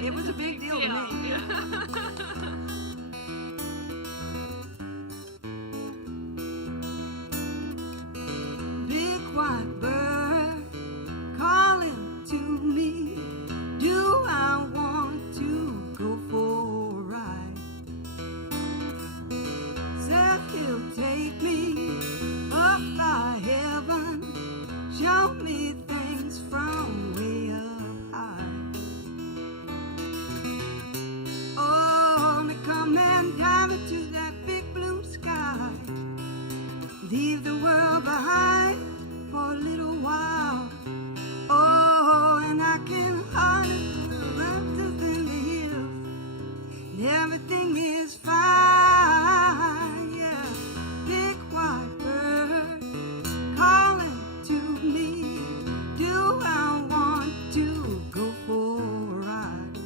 It was a big deal to me. Big white bird calling to me. Do I want to go for a ride? Said he'll take me up by heaven, show me things from way up high. Oh, me come and dive into that big blue sky, leave the world behind for a little while. Oh, and I can hardly put the raptors in the hills, and everything is fine, yeah. Big white bird calling to me. Do I want to go for a ride?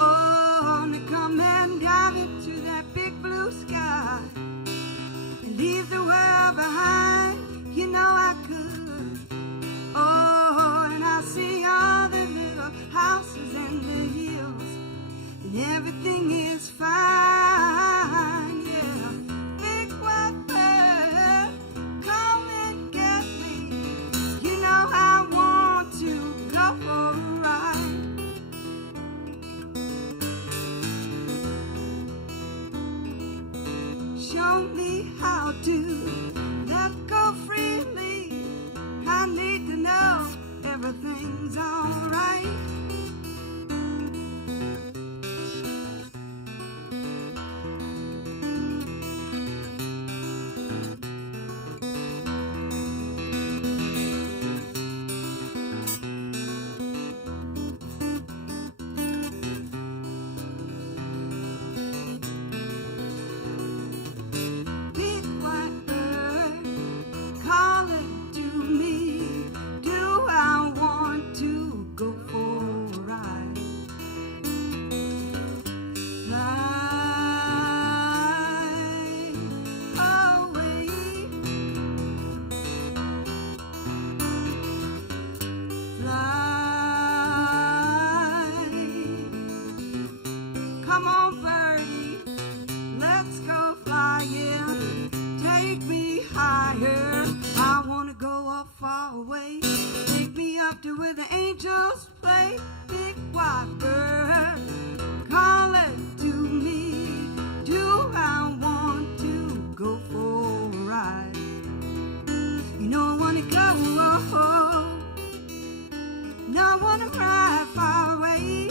Oh, and come and dive into that big blue sky, leave the world behind, you know I could. Oh, and I see all the little houses and the hills, and everything is fine, yeah. Big white bird, come and get me. You know I want to go for a ride. Show me how to let go freely. I need to know everything's alright. Big white bird calling to me. Do I want to go for a ride? Fly away. Fly. Come on, birdie. Let's go flying. Take me higher. I wanna go up far away. Take me up to where the angels play. Big white bird calling to me. Do I want to go for a ride? You know I wanna go. No, I wanna ride far away.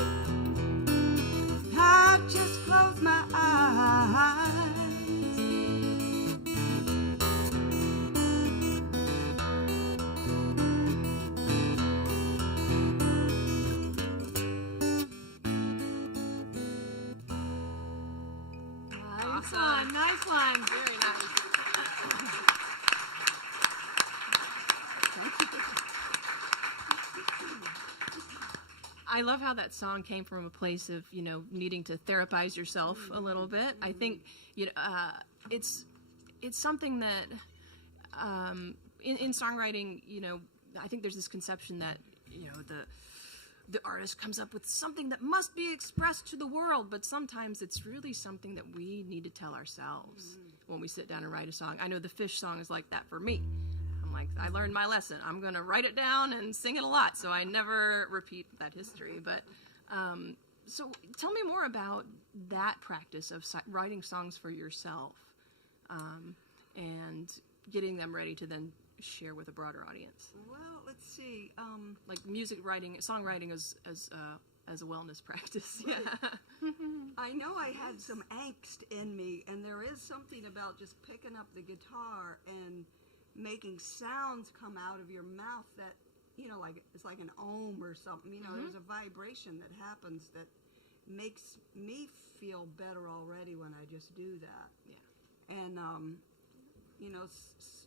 I just close my eyes. Nice one, nice one. Very nice. I love how that song came from a place of, needing to therapize yourself a little bit. I think, it's something that, in songwriting, I think there's this conception that, the artist comes up with something that must be expressed to the world, but sometimes it's really something that we need to tell ourselves when we sit down and write a song. I know the Fish song is like that for me. I'm like, I learned my lesson. I'm going to write it down and sing it a lot, so I never repeat that history. But so tell me more about that practice of writing songs for yourself and getting them ready to then share with a broader audience. Well, let's see. Like music writing, songwriting as a wellness practice. Yeah. I know I had some angst in me, and there is something about just picking up the guitar and making sounds come out of your mouth that, like it's like an ohm or something. There's a vibration that happens that makes me feel better already when I just do that. Yeah. And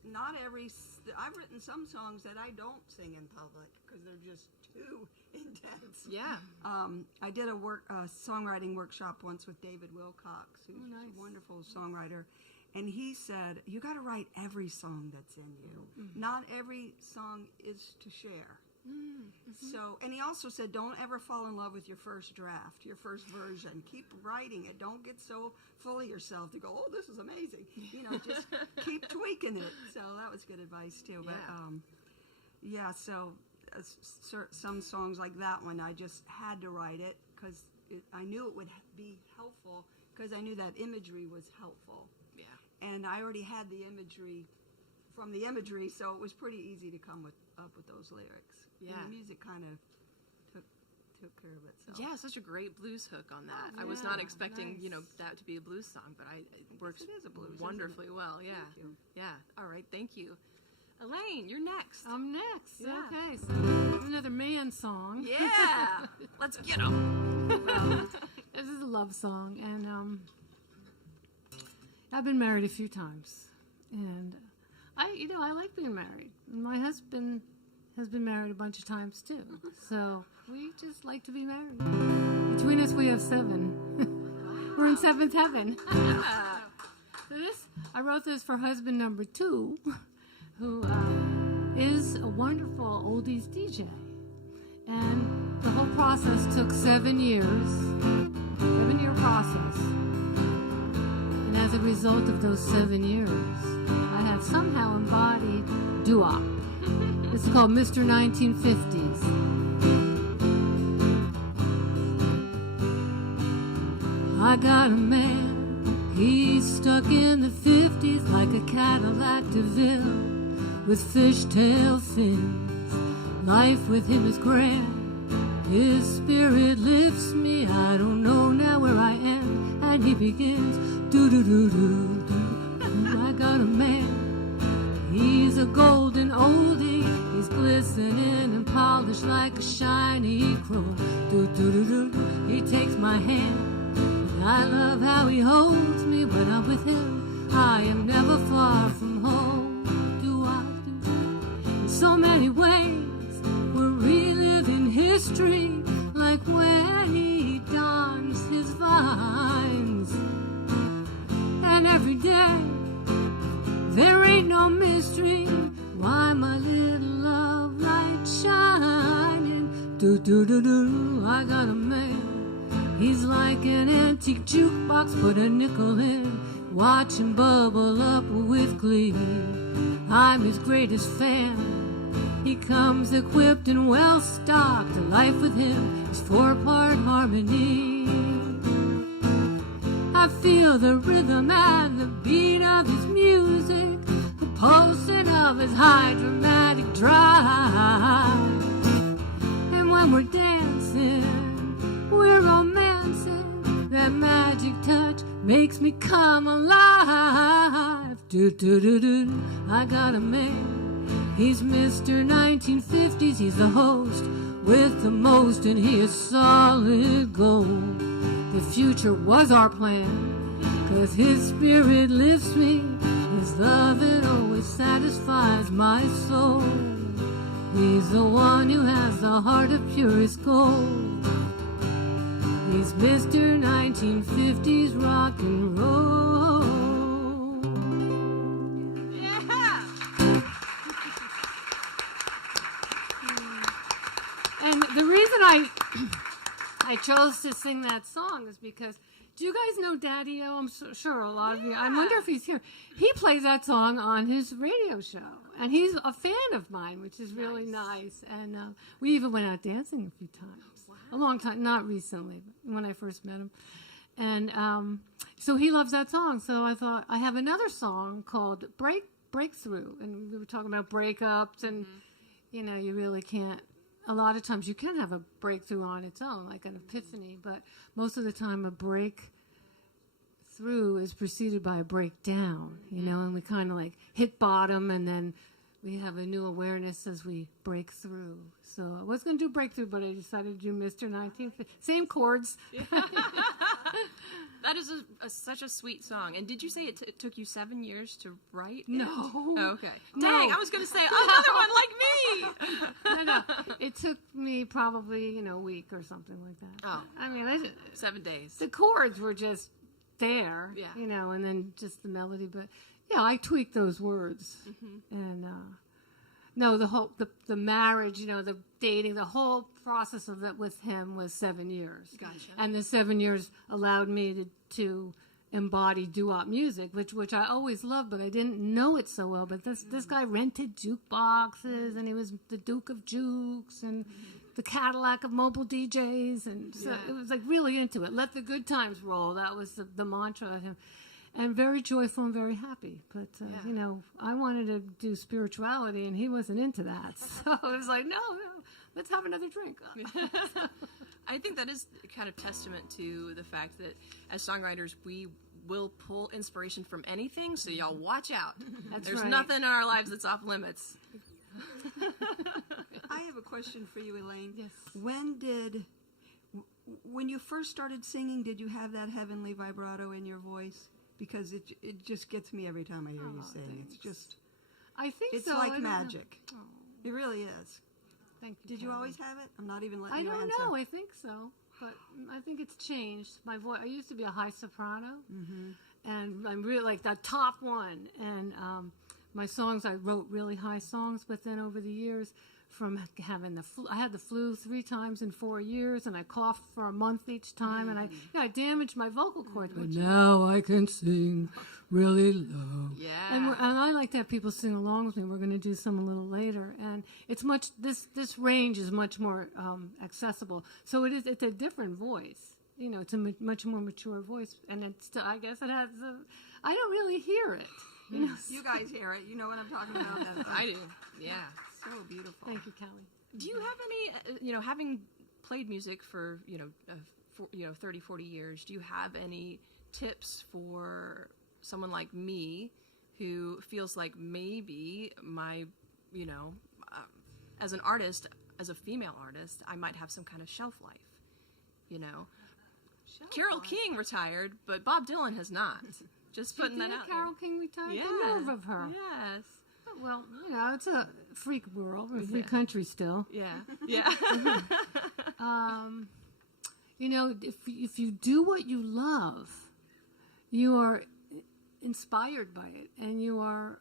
not every. I've written some songs that I don't sing in public because they're just too intense. Yeah. I did a songwriting workshop once with David Wilcox, who's a wonderful songwriter, And he said, you got to write every song that's in you. Not every song is to share. So, and he also said, don't ever fall in love with your first draft, your first version. Keep writing it. Don't get so full of yourself to go, oh, this is amazing. Just keep tweaking it. So that was good advice too. But so some songs like that one, I just had to write it because I knew it would be helpful because I knew that imagery was helpful. Yeah. And I already had the imagery from the imagery, so it was pretty easy to come up with those lyrics. Yeah. And the music kind of took care of itself. Yeah, such a great blues hook on that. I was not expecting, that to be a blues song, but it works it is a blues, wonderfully well. Yeah. Thank you. Yeah. All right. Thank you. Elaine, you're next. I'm next. Yeah. Okay, so another man song. Yeah. Let's get them. Well, this is a love song, and I've been married a few times, and I like being married. My husband has been married a bunch of times too, so we just like to be married. Between us, we have 7. We're in 7th heaven. So I wrote this for husband number 2, who is a wonderful oldies DJ, and the whole process took 7 years, 7-year process. And as a result of those 7 years, I have somehow embodied doo-wop. It's called Mr. 1950s. I got a man, he's stuck in the 50s like a Cadillac DeVille with fishtail fins. Life with him is grand. His spirit lifts me. I don't know now where I am. And he begins, do-do-do-do-do. I got a man. He's a golden oldie. He's glistening and polished like a shiny chrome. Do-do-do-do-do. He takes my hand. And I love how he holds me. When I'm with him, I am never far from home. In so many ways, we're reliving history, like when he dons his vines. And every day, there ain't no mystery why my little love light shining. Do-do-do-do, I got a man. He's like an antique jukebox, put a nickel in, watch him bubble up with glee. I'm his greatest fan. He comes equipped and well-stocked. A life with him is 4-part harmony. I feel the rhythm and the beat of his music, the pulsing of his high dramatic drive. And when we're dancing, we're romancing. That magic touch makes me come alive. Do-do-do-do, I got a man. He's Mr. 1950s, he's the host with the most, and he is solid gold. The future was our plan, 'cause his spirit lifts me. His love, it always satisfies my soul. He's the one who has the heart of purest gold. He's Mr. 1950s rock and roll. And the reason I chose to sing that song is because, do you guys know Daddy-O? I'm sure a lot of you. I wonder if he's here. He plays that song on his radio show, and he's a fan of mine, which is really nice. And we even went out dancing a few times. Wow. A long time, not recently, but when I first met him. And so he loves that song. So I thought, I have another song called Breakthrough, and we were talking about breakups, and you really can't. A lot of times you can have a breakthrough on its own, like an epiphany, but most of the time a breakthrough is preceded by a breakdown, and we kind of like hit bottom, and then we have a new awareness as we break through. So I was going to do Breakthrough, but I decided to do Mr. 1950. Same chords. Yeah. That is such a sweet song. And did you say it took you 7 years to write? No. Oh, okay. No. Dang, I was going to say, another one like me. No. It took me probably, a week or something like that. Oh. I mean, 7 days. The chords were just there, Yeah. you know, and then just the melody. But yeah, I tweaked those words, and no, the marriage, you know, the dating, the whole process of that with him was 7 years. Gotcha. And the 7 years allowed me to embody doo-wop music, which I always loved, but I didn't know it so well. But this guy rented jukeboxes, and he was the Duke of Jukes, and the Cadillac of mobile DJs, and so it was like really into it. Let the good times roll. That was the mantra of him. And very joyful and very happy. But, you know, I wanted to do spirituality, and he wasn't into that. So it was like, no, let's have another drink. I think that is kind of testament to the fact that as songwriters, we will pull inspiration from anything, so y'all watch out. There's right. nothing in our lives that's off limits. I have a question for you, Elaine. Yes. When you first started singing, did you have that heavenly vibrato in your voice? Because it just gets me every time I hear you sing. Thanks. It's just, I think it's so. I like don't know. magic. Oh, It really is. thank you. Did you Callie. always have it? I'm not even letting I you don't answer. know. I think so. But I think it's changed. My voice, I used to be a high soprano. And I'm really like the top one. And my songs, I wrote really high songs, but then over the years, from having the flu, I had the flu 3 times in 4 years, and I coughed for a month each time, and I damaged my vocal cords. But now I can sing really low. Yeah. And I like to have people sing along with me. We're going to do some a little later, and it's much. This range is much more accessible. So it's a different voice. You know, it's a much more mature voice, and it's still, I guess it has. I don't really hear it. You know. You guys hear it. You know what I'm talking about. I do. Yeah. So beautiful. Thank you, Callie. Do you have any, you know, having played music for, 30, 40 years, do you have any tips for someone like me who feels like maybe my, as an artist, as a female artist, I might have some kind of shelf life, you know? Carole King retired, but Bob Dylan has not. Just putting that out Carole King retired. there. The nerve of her. Yes. Well, you know, it's a freak world, a free country still. Yeah. Yeah. You know, if you do what you love, you are inspired by it, and you are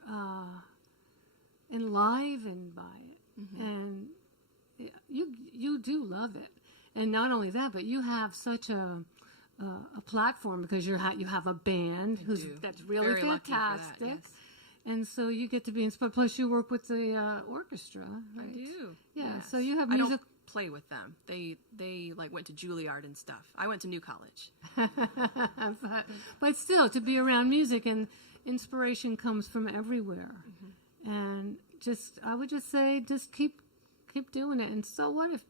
enlivened by it, and you do love it. And not only that, but you have such a platform because you have a band that's really Very lucky for that, fantastic. yes. And so you get to be inspired. Plus, you work with the orchestra. Right? I do. Yeah. Yes. So you have I music. don't play with them. They like went to Juilliard and stuff. I went to New College. but still, to be around music and inspiration comes from everywhere. And I would just say, just keep doing it. And so what if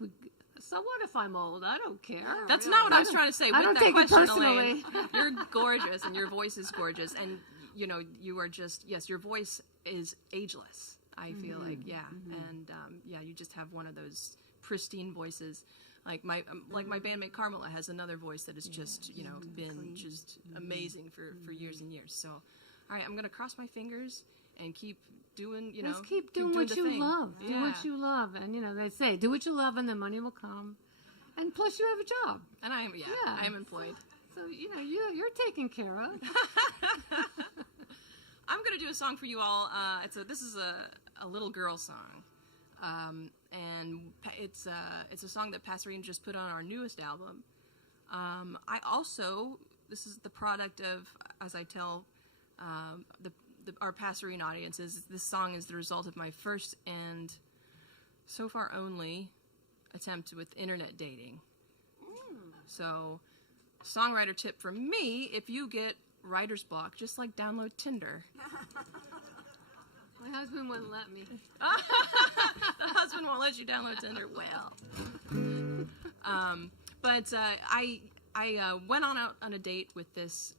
I'm old? I don't care. That's not what I was trying to say. I With don't that take it question, personally. Elaine, you're gorgeous, and your voice is gorgeous, and you are just your voice is ageless. I feel like and you just have one of those pristine voices. Like my bandmate Carmela has another voice that has just been just amazing for years and years. So, all right, I'm gonna cross my fingers and keep doing Just keep doing what the you thing. love. Yeah. Do what you love, and they say do what you love, and the money will come. And plus, you have a job, And I am I am employed. so you're taken care of. I'm gonna do a song for you all. This is a little girl song, and it's a song that Passerine just put on our newest album. This is the product of, as I tell our Passerine audiences, this song is the result of my first and so far only attempt with internet dating. So, songwriter tip from me: if you get writer's block, just download Tinder. My husband wouldn't let me. The husband won't let you download Tinder. Well, but I went out on a date with this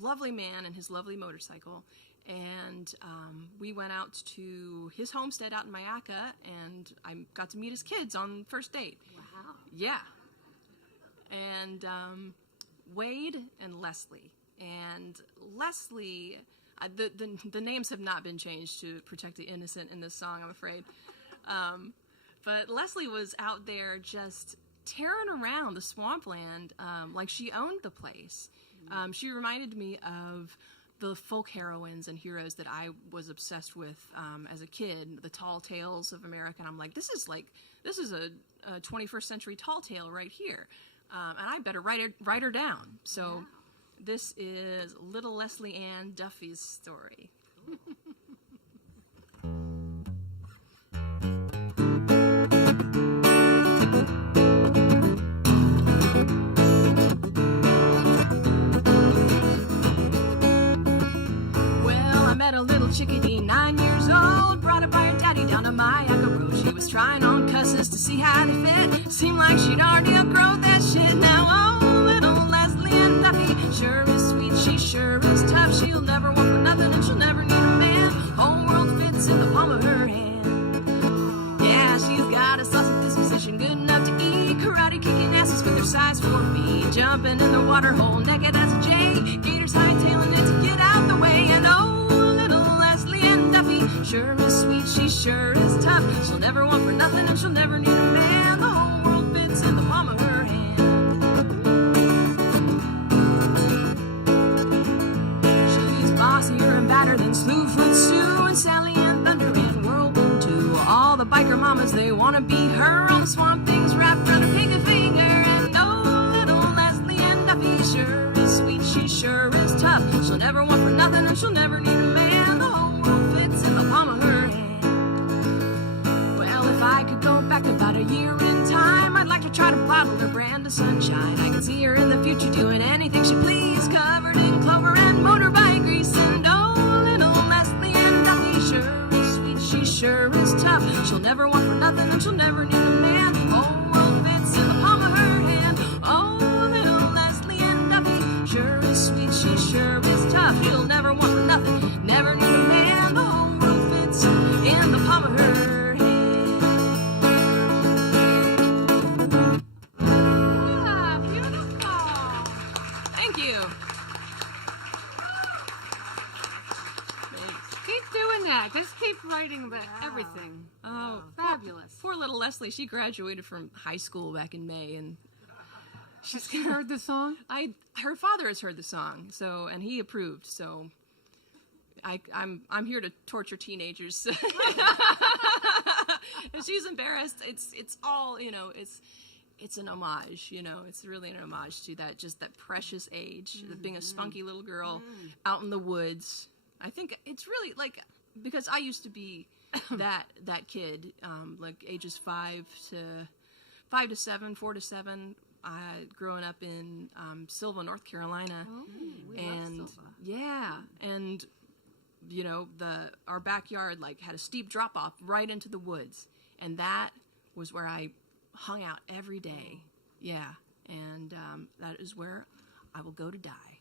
lovely man and his lovely motorcycle, and we went out to his homestead out in Mayaca, and I got to meet his kids on first date. Wow. Yeah, and Wade and Leslie. And Leslie, the names have not been changed to protect the innocent in this song, I'm afraid. But Leslie was out there just tearing around the swampland like she owned the place. She reminded me of the folk heroines and heroes that I was obsessed with as a kid, the tall tales of America. And I'm like, this is a 21st century tall tale right here. And I better write her down. So this is Little Leslie Ann Duffy's story. A little chickadee, 9 years old, brought up by her daddy down to Mayaga Road. She was trying on cusses to see how they fit. Seemed like she'd already outgrown that shit. Now, oh, little Leslie Ann Duffy sure is sweet, she sure is tough. She'll never want for nothing and she'll never need a man. Whole world fits in the palm of her hand. Yeah, she's got a saucy disposition, good enough to eat. Karate kicking asses with her size 4 feet. Jumping in the water hole, naked as a jay. Gators hightailing it to get out the way. And oh, sure is sweet, she sure is tough. She'll never want for nothing and she'll never need a man. The whole world fits in the palm of her hand. She's bossier and badder than Slewfoot Sue and Sally and Thunder and Whirlwind too. All the biker mamas, they wanna be her. All the swamp things wrapped around her pinky finger. And oh, little Leslie Ann Duffy sure is sweet, she sure is tough. She'll never want for nothing and she'll never need a man. The whole world fits in the palm of her hand. Well, if I could go back about a year in time, I'd like to try to bottle her brand of sunshine. I could see her in the future doing anything she pleased, covered in clover and motorbike grease. And oh, little Leslie Ann Duffy sure is sweet, she sure is tough. She'll never want for nothing and she'll never need a man. The whole world fits in the palm of her hand. Oh, little Leslie Ann Duffy sure is sweet, she sure is tough. She'll never want for nothing, never need a man. The whole world fits in the palm of her hand. Yeah, beautiful. Thank you. Keep doing that. Just keep writing about everything. Oh, Fabulous. poor little Leslie. She graduated from high school back in May, and Has she heard the song? her father has heard the song, and he approved. So I'm here to torture teenagers. And she's embarrassed. It's all, it's an homage, it's really an homage to that precious age, being a spunky little girl out in the woods. I think it's really because I used to be that kid, ages 5 to 7, 4 to 7, growing up in Sylva, North Carolina. Oh, we and love Sylva. Yeah, and our backyard had a steep drop off right into the woods, and that was where I hung out every day. Yeah, and that is where I will go to die.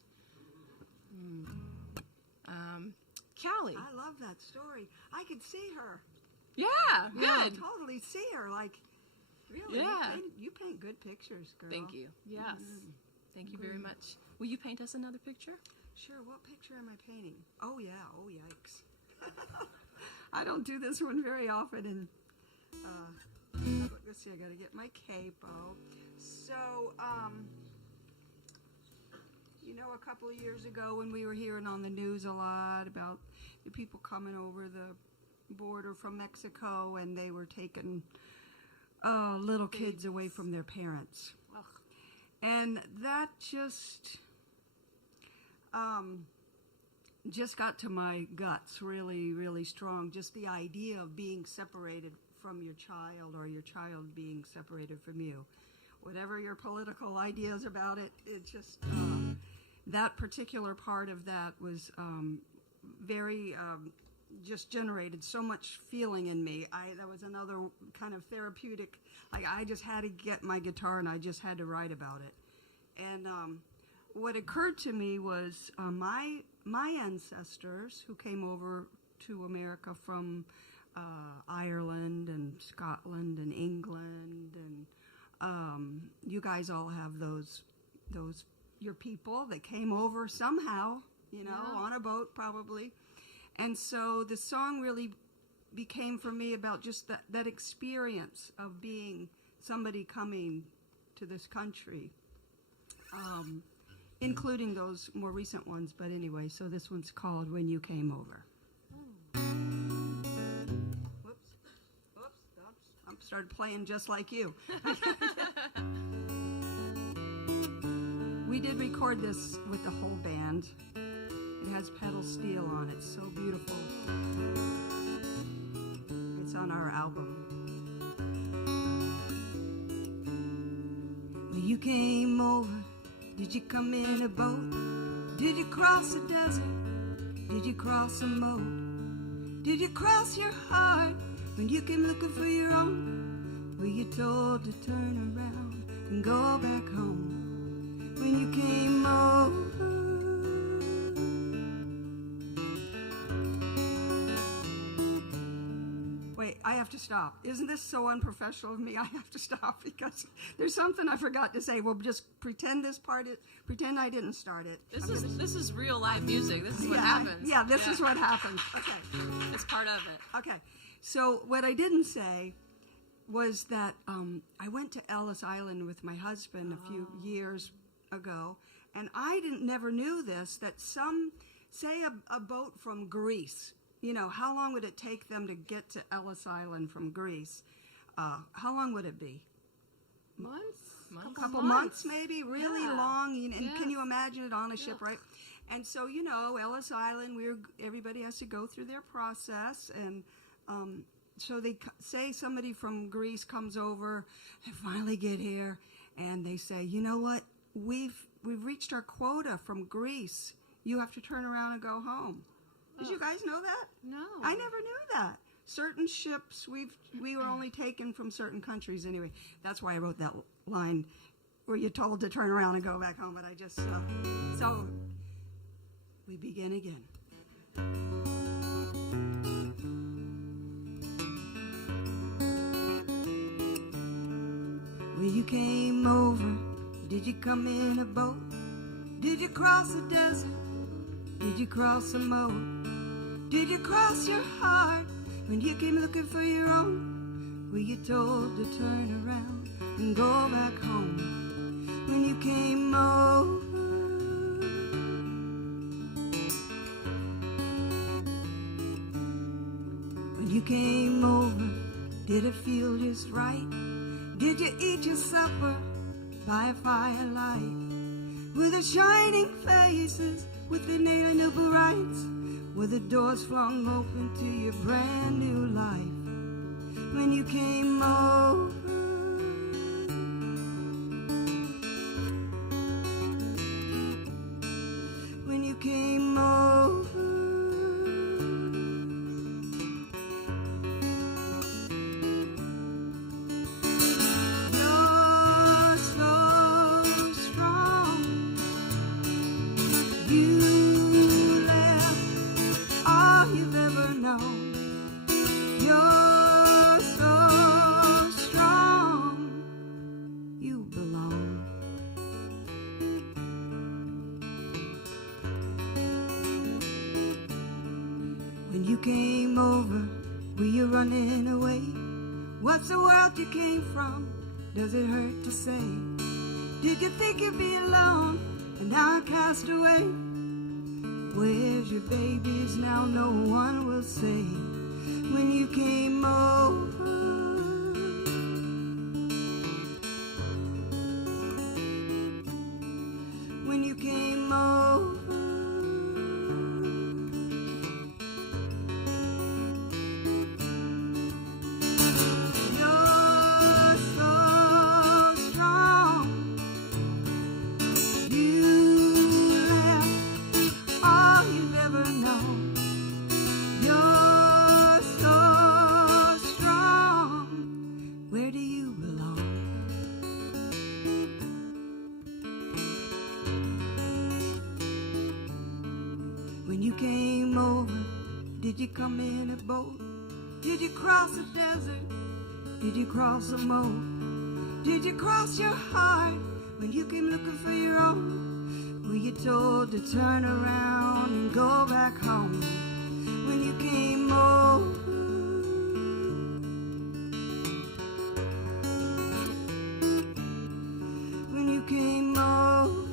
Callie. I love that story. I could see her. Yeah, Yeah, good. totally see her. Really. Yeah. You paint good pictures, girl. Thank you. Yes. Thank you very much. Will you paint us another picture? Sure. What picture am I painting? Oh, yeah. Oh, yikes. I don't do this one very often. And let's see. I got to get my cape out. So, a couple of years ago when we were hearing on the news a lot about the people coming over the border from Mexico, and they were taking little kids away from their parents. Ugh. And that just got to my guts really, really strong. Just the idea of being separated from your child, or your child being separated from you. Whatever your political ideas about it, it just, that particular part of that was very, just generated so much feeling in me. That was another kind of therapeutic, I just had to get my guitar and I just had to write about it. And what occurred to me was my ancestors who came over to America from Ireland and Scotland and England, and you guys all have those your people that came over somehow, on a boat probably. And so the song really became for me about just that experience of being somebody coming to this country. including those more recent ones. But anyway, so this one's called When You Came Over. I started playing just like you. We did record this with the whole band. It has pedal steel on it. So beautiful. It's on our album. When you came over, did you come in a boat? Did you cross a desert? Did you cross a moat? Did you cross your heart when you came looking for your own? Were you told to turn around and go back home? When you came over, wait, I have to stop. Isn't this so unprofessional of me? I have to stop because there's something I forgot to say. We'll just pretend pretend I didn't start it. This is real live music. This is what happens. Yeah, this is what happens. Okay. It's part of it. Okay. So what I didn't say was that I went to Ellis Island with my husband a few years ago, and I never knew this, that say a boat from Greece, how long would it take them to get to Ellis Island from Greece? How long would it be? Months? A couple months maybe, really long. And can you imagine it on a ship, right? And so, Ellis Island, everybody has to go through their process, and so they say somebody from Greece comes over and finally get here, and they say, you know what? We've reached our quota from Greece. You have to turn around and go home. Did you guys know that? No. I never knew that. Certain ships we were only taken from certain countries anyway. That's why I wrote that line where you're told to turn around and go back home. But I just so we begin again. When you came over, did you come in a boat? Did you cross a desert? Did you cross a moat? Did you cross your heart when you came looking for your own? Were you told to turn around and go back home? When you came over, when you came over, did it feel just right? Did you eat your supper by firelight? With the shining faces, with the new brights, with the doors flung open to your brand new life. When you came over, when you came over, you're so strong. You left all you've ever known. You're so strong. You belong. When you came over, were you running away? What's the world you came from? Does it hurt to say? Did you think you'd be alone and now cast away? Where's your babies now? No one will say. When you came over, when you came over, you're so strong. You left all you've ever known. You're so strong. Where do you belong? When you came over, did you come in a boat? Did you cross a desert? Did you cross a moat? Did you cross your heart when you came looking for your own? Were you told to turn around and go back home? When you came over, when you came over,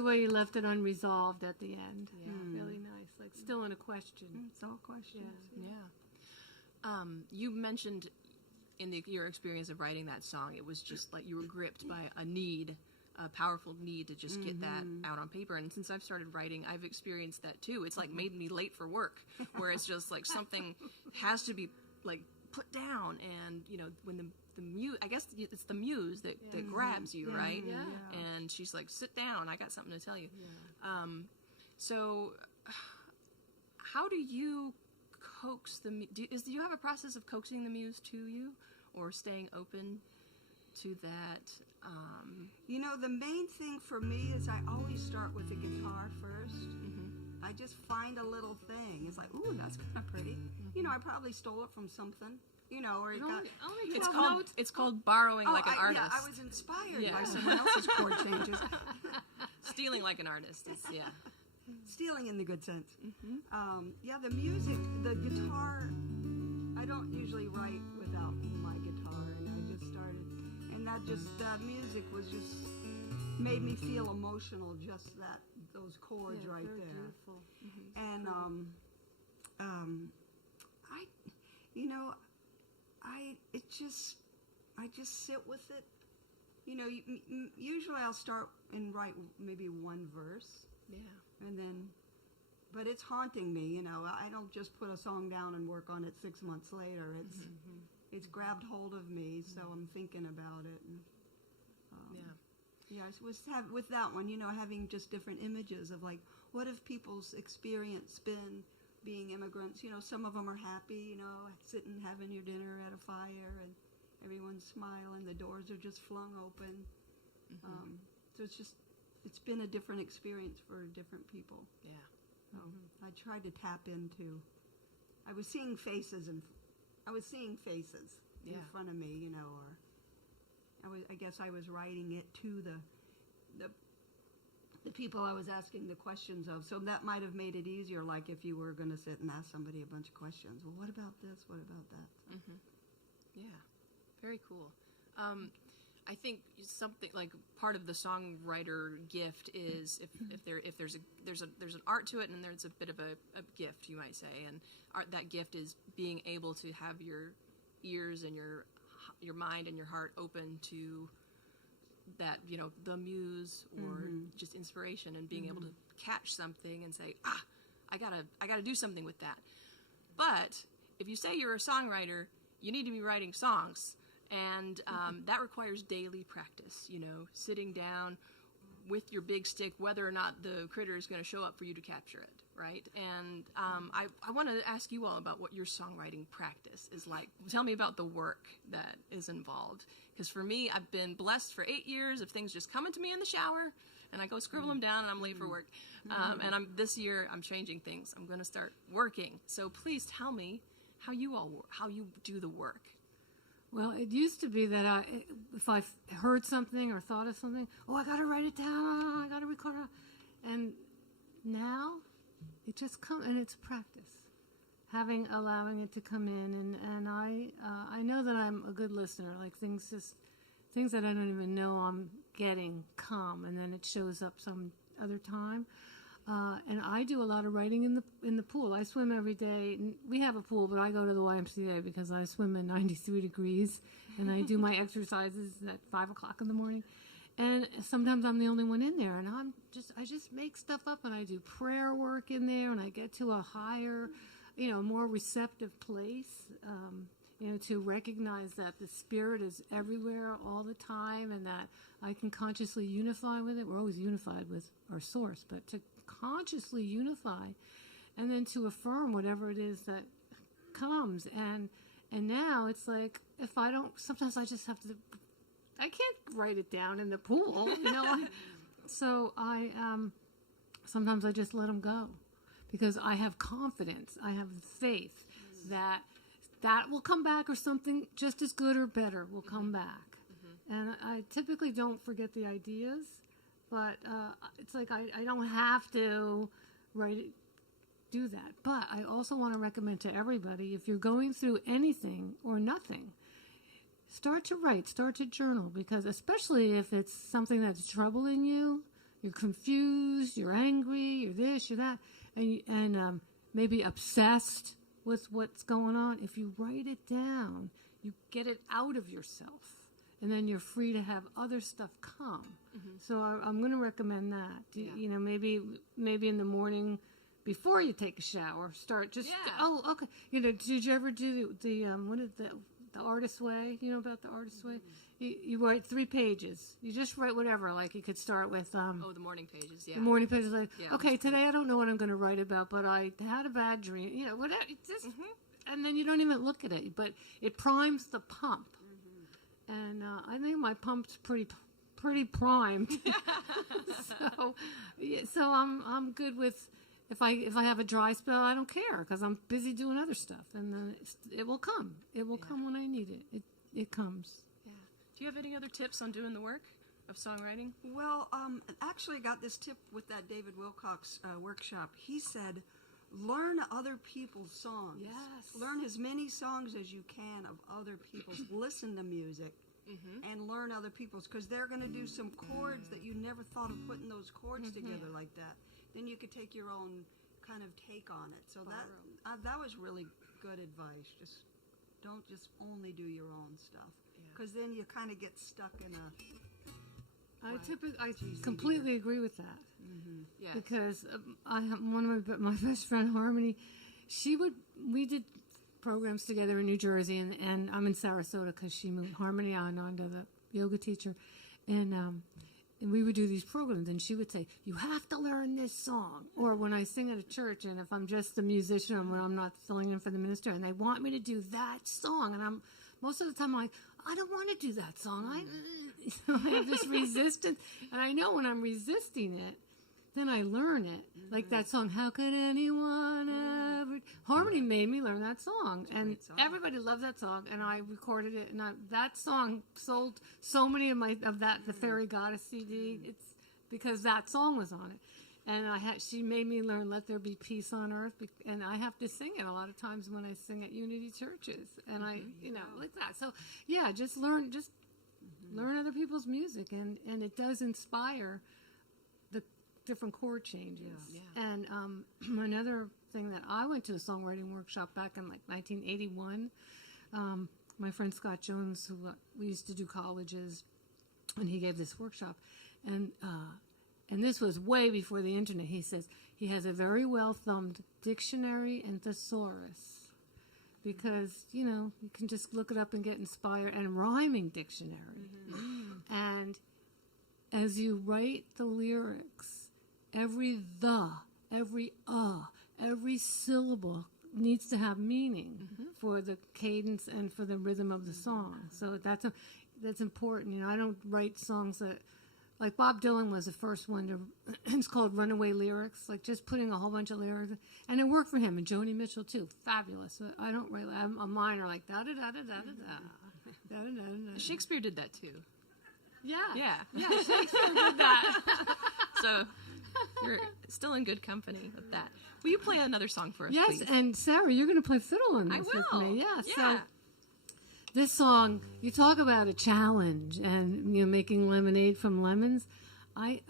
the way you left it unresolved at the end. Yeah. Really nice. Like still in a question. It's all questions. Yeah. You mentioned in your experience of writing that song, it was just like you were gripped by a powerful need to just get that out on paper. And since I've started writing, I've experienced that too. It's like made me late for work, where it's just like something has to be like put down. And when the muse, I guess it's the muse that grabs you, right? Yeah. And she's like, sit down, I got something to tell you. Yeah. So how do you coax do you have a process of coaxing the muse to you, or staying open to that? The main thing for me is I always start with the guitar first. I just find a little thing. It's like, ooh, that's kind of pretty. I probably stole it from something. Or it got. It's called borrowing like an artist. Yeah, I was inspired by someone else's chord changes. Stealing like an artist is Stealing in the good sense. The music, the guitar. I don't usually write without my guitar, and I just started, and that music was just made me feel emotional. Just those chords right very there. Beautiful. And I just sit with it. Usually I'll start and write maybe one verse. Yeah. And then, but it's haunting me. I don't just put a song down and work on it 6 months later. It's grabbed hold of me, so I'm thinking about it. And, it was with that one, having just different images of like, what have people's experience been being immigrants? Some of them are happy, sitting having your dinner at a fire and everyone's smiling, the doors are just flung open. So it's been a different experience for different people. Yeah. So I tried to tap into. I was seeing faces in front of me, or I guess I was writing it to the people I was asking the questions of. So that might have made it easier, like if you were going to sit and ask somebody a bunch of questions. Well, what about this? What about that? Yeah. Very cool. I think something like part of the songwriter gift is if there's an art to it, and there's a bit of a gift, you might say, and that gift is being able to have your ears and your mind and your heart open to that, the muse or just inspiration, and being able to catch something and say, I gotta do something with that. But if you say you're a songwriter, you need to be writing songs. And that requires daily practice, sitting down with your big stick, whether or not the critter is going to show up for you to capture it, right? And I want to ask you all about what your songwriting practice is like. Tell me about the work that is involved. Because for me, I've been blessed for 8 years of things just coming to me in the shower, and I go scribble them down, and I'm late for work. And this year, I'm changing things. I'm going to start working. So please tell me how you do the work. Well, it used to be that if I heard something or thought of something, I got to write it down, I got to record it. And now it just comes, and it's practice. Allowing it to come in, and I know that I'm a good listener. Like things that I don't even know I'm getting come, and then it shows up some other time. And I do a lot of writing in the pool. I swim every day. We have a pool, but I go to the YMCA because I swim at 93 degrees, and I do my exercises at 5 o'clock in the morning. And sometimes I'm the only one in there, and I just make stuff up, and I do prayer work in there, and I get to a higher, more receptive place, to recognize that the Spirit is everywhere all the time, and that I can consciously unify with it. We're always unified with our source, but to consciously unify, and then to affirm whatever it is that comes. And now it's like, if I don't, sometimes I just have to, I can't write it down in the pool, so sometimes I just let them go, because I have confidence, I have faith that will come back, or something just as good or better will come back. And I typically don't forget the ideas, but it's like I don't have to do that. But I also want to recommend to everybody, if you're going through anything or nothing, start to write, start to journal, because especially if it's something that's troubling you, you're confused, you're angry, you're this, you're that, and maybe obsessed with what's going on. If you write it down, you get it out of yourself, and then you're free to have other stuff come. So I'm going to recommend that. You know, maybe in the morning before you take a shower, start just. Oh, okay. You know, did you ever do the Artist's Way? You know about the Artist's Way? You write 3 pages. You just write whatever. Like you could start with. The morning pages. Yeah. The morning pages. Like, Yeah, okay, today I don't know what I'm going to write about, but I had a bad dream. You know, whatever. Just, and then you don't even look at it, but it primes the pump. And I think my pump's pretty primed. So I'm good with. If I have a dry spell, I don't care because I'm busy doing other stuff, and then it will come. It will come when I need it. It comes. Yeah. Do you have any other tips on doing the work of songwriting? Well, actually, I got this tip with that David Wilcox workshop. He said, learn other people's songs. Yes. Learn as many songs as you can of other people's. Listen to music. And learn other people's, because they're going to do some chords that you never thought of putting those chords together like that. Then you could take your own kind of take on it. So that was really good advice. Just don't just only do your own stuff, because then you kind of get stuck in a. I completely agree with that. Yes. Because one of my best friend Harmony, we did programs together in New Jersey, and I'm in Sarasota because she moved Harmony on to the yoga teacher, and we would do these programs, and she would say, you have to learn this song. Or when I sing at a church, and if I'm just a musician or when I'm not filling in for the minister, and they want me to do that song, and most of the time I'm like, I don't want to do that song. I have this resistance, and I know when I'm resisting it, then I learn it. Like that song, How Could Anyone Ever... Harmony made me learn that song. And everybody loved that song. And I recorded it. And that song sold so many of the Fairy Goddess CD. It's because that song was on it. And she made me learn Let There Be Peace on Earth. And I have to sing it a lot of times when I sing at Unity churches. And like that. So, yeah, just learn other people's music. And it does inspire different chord changes. And another thing that I went to a songwriting workshop back in like 1981. My friend Scott Jones, who we used to do colleges, and he gave this workshop, and this was way before the internet. He says he has a very well thumbed dictionary and thesaurus, because you can just look it up and get inspired, and rhyming dictionary. And as you write the lyrics, every every syllable needs to have meaning for the cadence and for the rhythm of the song. So that's important. I don't write songs that, like Bob Dylan was the first one to. It's called runaway lyrics, like just putting a whole bunch of lyrics, and it worked for him. And Joni Mitchell too, fabulous. But I don't write. Mine are like da da da da da da da da da. Shakespeare did that too. Yeah, Shakespeare did that. So you're still in good company with that. Will you play another song for us, yes, please? and Sarah, you're going to play fiddle on this I will. with me. Yeah. Yeah. So this song, you talk about a challenge and making lemonade from lemons. I'm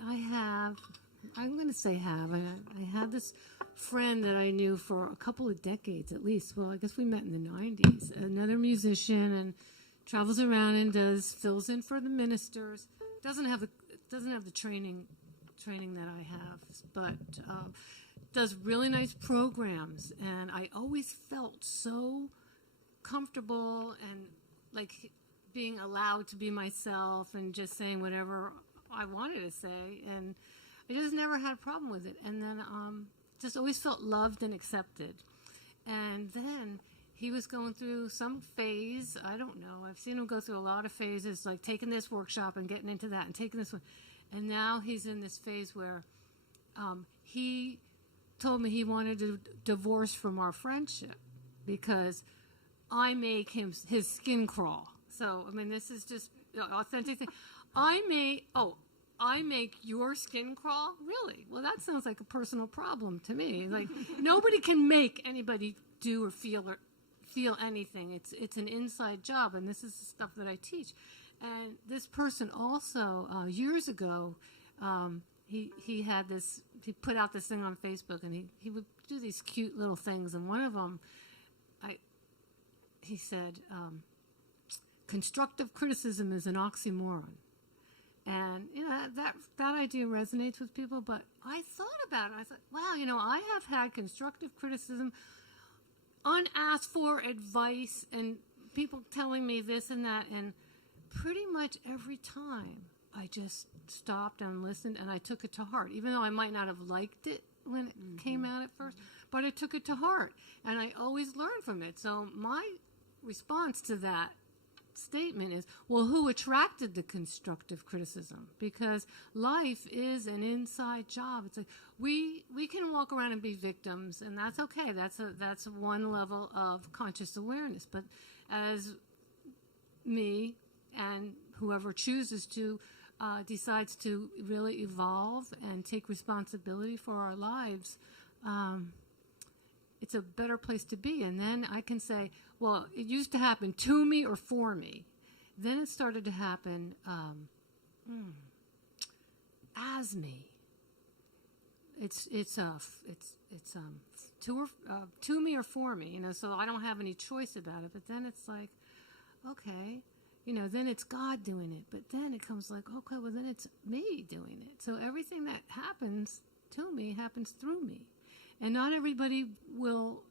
going to say have. I had this friend that I knew for a couple of decades at least. Well, I guess we met in the 90s. Another musician, and travels around and fills in for the ministers. Doesn't have the training that I have, but does really nice programs. And I always felt so comfortable and like being allowed to be myself and just saying whatever I wanted to say. And I just never had a problem with it. And then just always felt loved and accepted. And then he was going through some phase. I don't know. I've seen him go through a lot of phases, like taking this workshop and getting into that and taking this one. And now he's in this phase where he told me he wanted a divorce from our friendship because I make his skin crawl. So, I mean, this is just authentic thing. I make your skin crawl? Really? Well, that sounds like a personal problem to me. Like, nobody can make anybody do or feel anything. It's an inside job, and this is the stuff that I teach. And this person also, years ago, he had this. He put out this thing on Facebook, and he would do these cute little things. And one of them, he said, constructive criticism is an oxymoron. And, that idea resonates with people, but I thought about it. I thought, wow, I have had constructive criticism, unasked for advice, and people telling me this and that, and pretty much every time I just stopped and listened, and I took it to heart, even though I might not have liked it when it came out at first, but I took it to heart, and I always learn from it. So my response to that statement is, well, who attracted the constructive criticism? Because life is an inside job. It's like we can walk around and be victims, and that's okay. That's one level of conscious awareness. But as me and whoever chooses to decides to really evolve and take responsibility for our lives, it's a better place to be. And then I can say, well, it used to happen to me or for me. Then it started to happen as me. It's to me or for me, so I don't have any choice about it. But then it's like, okay, then it's God doing it. But then it comes like, okay, well, then it's me doing it. So everything that happens to me happens through me. And not everybody will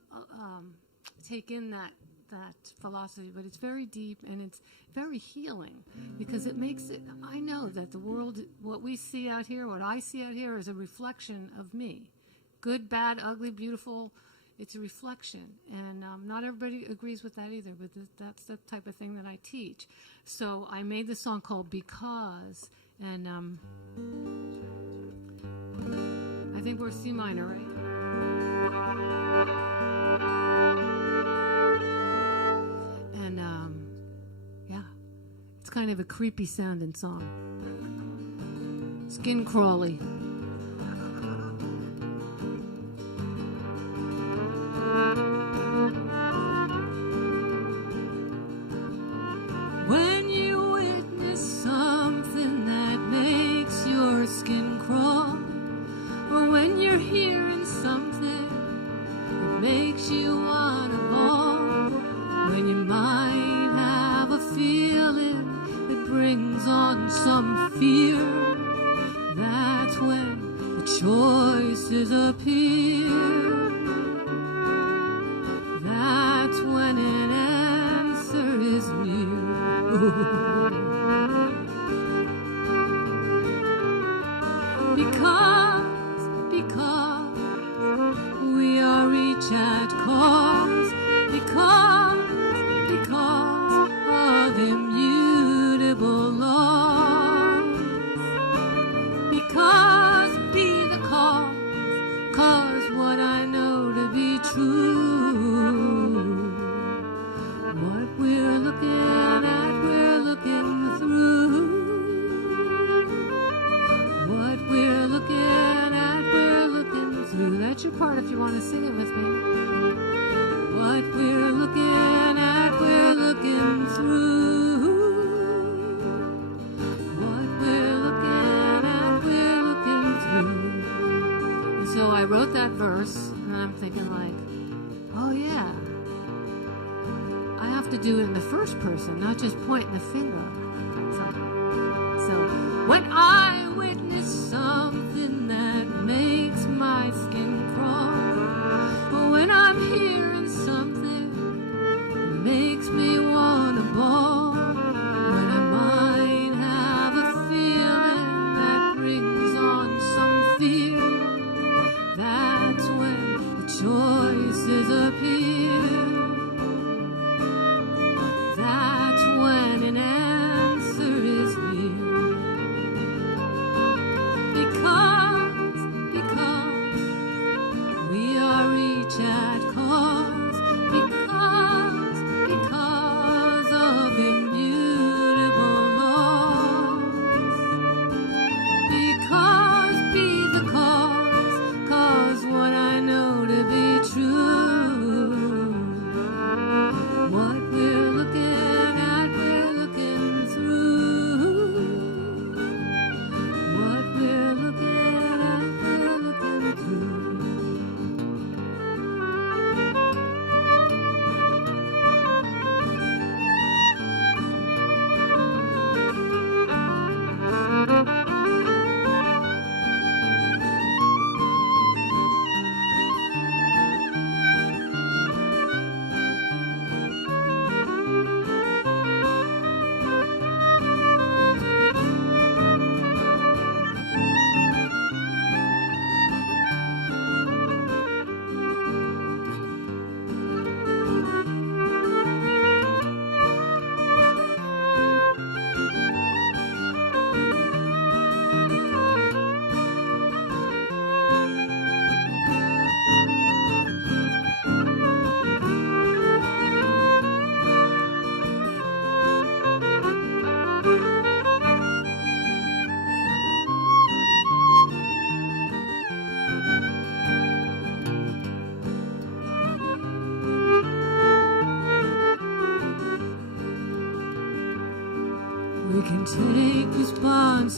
take in that philosophy, but it's very deep and it's very healing, because it makes it, I know that the world, what we see out here, what I see out here, is a reflection of me. Good, bad, ugly, beautiful, it's a reflection. And not everybody agrees with that either, but that's the type of thing that I teach. So I made this song called Because, and I think we're C minor, right? And it's kind of a creepy sounding song. Skin crawly. When you witness something that makes your skin crawl, or when you're hearing something that makes you wanna bawl, when you might have a feeling that brings on some fear, that's when the choices appear. That's when an answer is near. Because we are each at cause, because of immutable laws. Because be the cause what I know to be true. What we're looking at, we're looking through. What we're looking at, we're looking through. That's your part if you want to sing it with me. What we're looking at, we're looking through. What we're looking at, we're looking through. And so I wrote that verse, and I'm thinking like, oh yeah, I have to do it in the first person, not just pointing the finger. So when I witness something that makes my skin crawl, or when I'm hearing something that makes me wanna bawl, when I might have a feeling that brings on some fear, that's when the choices appear. That's when an answer is near. Because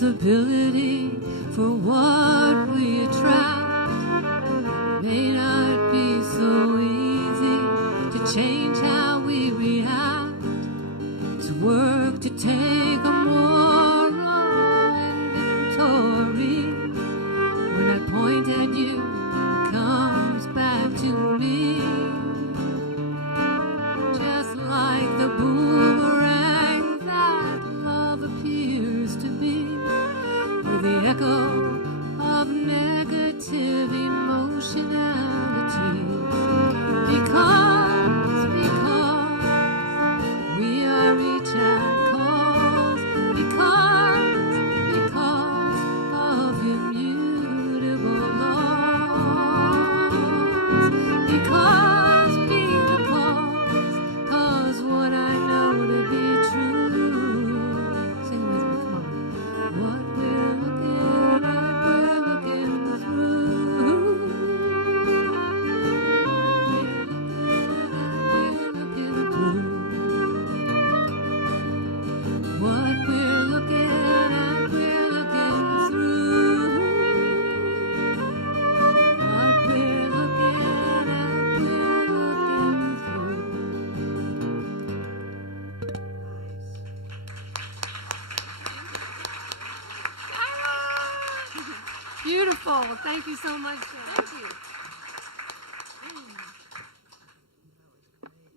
responsibility for what we attract. May not be so easy to change how we react. To work to take a moral inventory. When I point at you, it comes back to me. Just like the boomerang that love appears to be, or the echo of negative emotionality. Because we are each at cause, because of immutable laws. Because what I know to be true. Sing with me, come on. What we're looking at, we're looking through. We're looking through. What we're looking at, we're looking through. What we're looking at, we're looking through. Beautiful. Thank you so much, Sara. Thank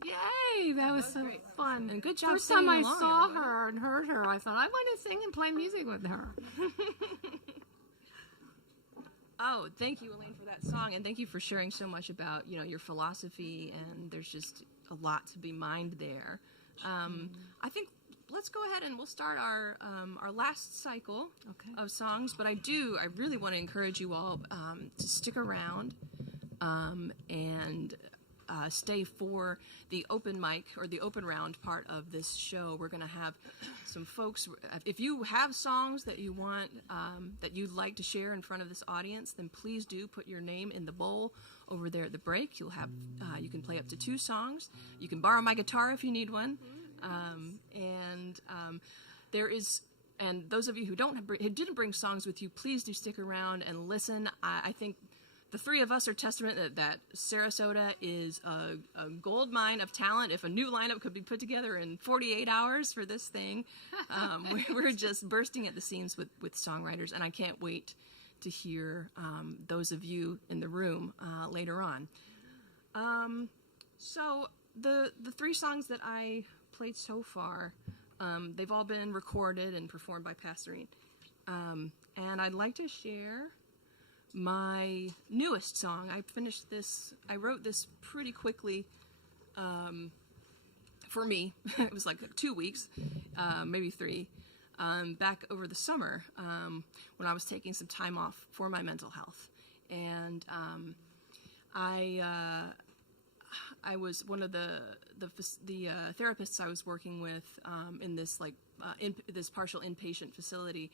you. Yay, that was so great. fun. And good job First time I singing along, saw everyone. her and heard her, I thought I want to sing and play music with her. Oh, thank you, Elaine, for that song, and thank you for sharing so much about your philosophy. And there's just a lot to be mined there. I think let's go ahead and we'll start our last cycle of songs. But I really want to encourage you all to stick around and stay for the open mic or the open round part of this show. We're going to have some folks. If you have songs that you want, that you'd like to share in front of this audience, then please do put your name in the bowl over there at the break. You'll have, you can play up to 2 songs. You can borrow my guitar if you need one. There is, and those of you who didn't bring songs with you, please do stick around and listen. I think the 3 of us are testament that Sarasota is a gold mine of talent. If a new lineup could be put together in 48 hours for this thing, we're just bursting at the seams with songwriters, and I can't wait to hear those of you in the room later on. So the 3 songs that I played so far, they've all been recorded and performed by Pastorine. And I'd like to share my newest song. I wrote this pretty quickly for me. It was like 2 weeks, maybe 3, back over the summer when I was taking some time off for my mental health. And I was one of the therapists I was working with in this this partial inpatient facility.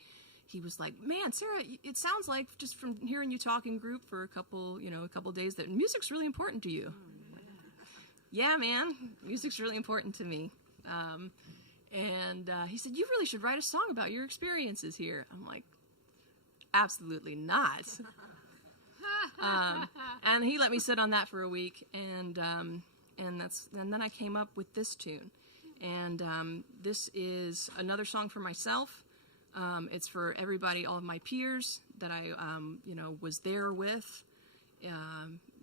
He was like, "Man, Sara, it sounds like just from hearing you talk in group for a couple days that music's really important to you." Yeah, man, music's really important to me. And he said, "You really should write a song about your experiences here." I'm like, "Absolutely not." And he let me sit on that for a week, and then I came up with this tune, and this is another song for myself. It's for everybody, all of my peers that I was there with,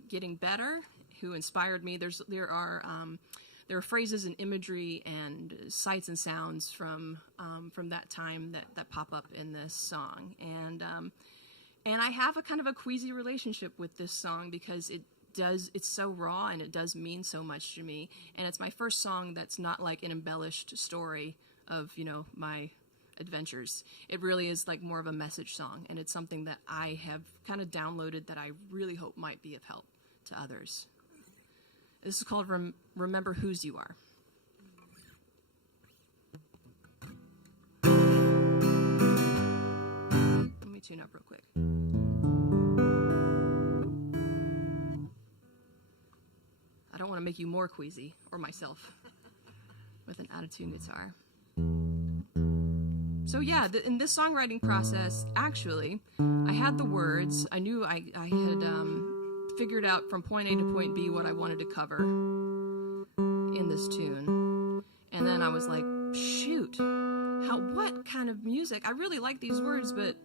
getting better, who inspired me. There are phrases and imagery and sights and sounds from that time that pop up in this song, and I have a kind of a queasy relationship with this song because it's so raw and it does mean so much to me. And it's my first song that's not like an embellished story of, my adventures. It really is like more of a message song. And it's something that I have kind of downloaded that I really hope might be of help to others. This is called Remember Whose You Are. Let me tune up real quick. I don't want to make you more queasy, or myself, with an out-of-tune guitar. So yeah, in this songwriting process, actually, I had the words. I knew I had figured out from point A to point B what I wanted to cover in this tune. And then I was like, shoot, what kind of music? I really like these words, but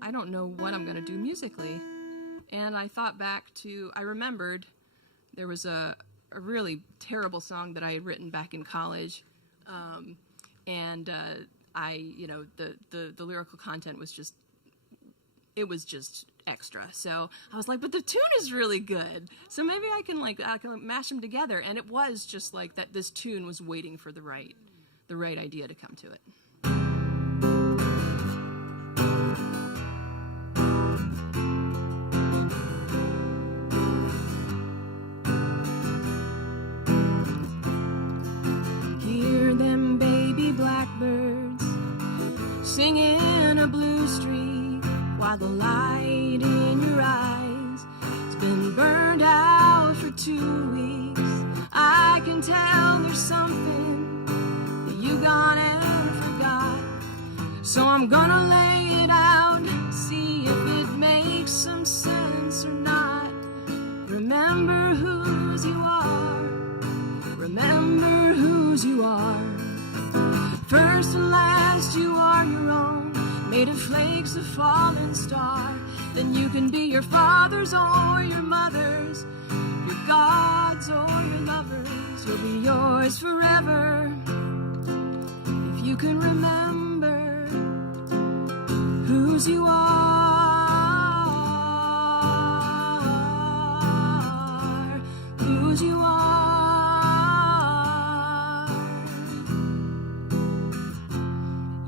I don't know what I'm going to do musically. And I thought back to, I remembered there was a really terrible song that I had written back in college. The lyrical content was just, it was just extra. So I was like, but the tune is really good. So maybe I can mash them together. And it was just like that. This tune was waiting for the right idea to come to it. Hear them baby blackbirds singing a blue streak while the light in your eyes has been burned out for 2 weeks. I can tell there's something that you gone and forgot, so I'm gonna lay it out, see if it makes some sense or not. Remember whose you are, remember whose you are. First and last, you are your own, made of flakes of fallen star. Then you can be your father's or your mother's, your God's or your lover's. You'll be yours forever if you can remember whose you are, whose you are.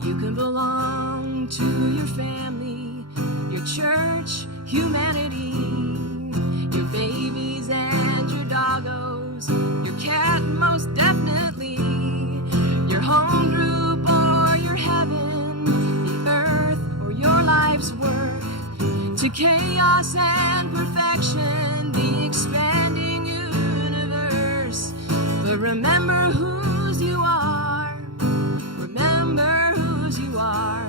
You can belong to your family, your church, humanity, your babies and your doggos, your cat most definitely, your home group or your heaven, the earth or your life's work, to chaos and perfection, the expanding universe. But remember whose you are, remember whose you are.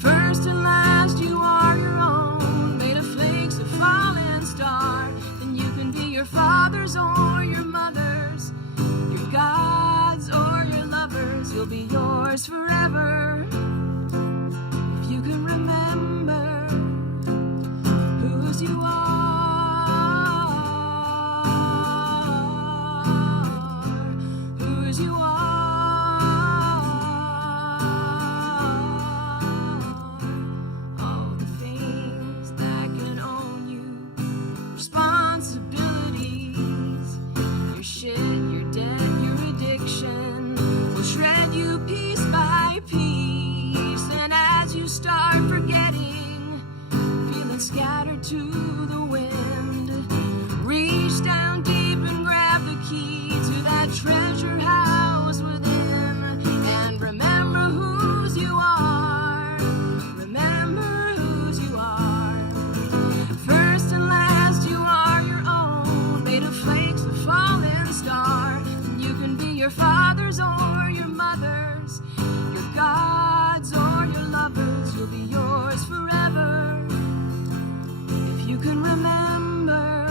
First and last, you are your own, made of flakes of fallen star. Then you can be your father's or your mother's, your God's or your lover's. You'll be yours forever if you can remember whose you are, whose you are. All the things that can own you, responsibilities, your shit, your debt, your addiction, will shred you piece by piece. And as you start forgetting, feeling scattered to the wind, reach down deep and grab the key to that treasure house within. And remember whose you are, remember whose you are. First and last, you are your own, made of flakes of fallen star. And you can be your father's or your mother's, your God's or your lover's. You'll be yours forever if you can remember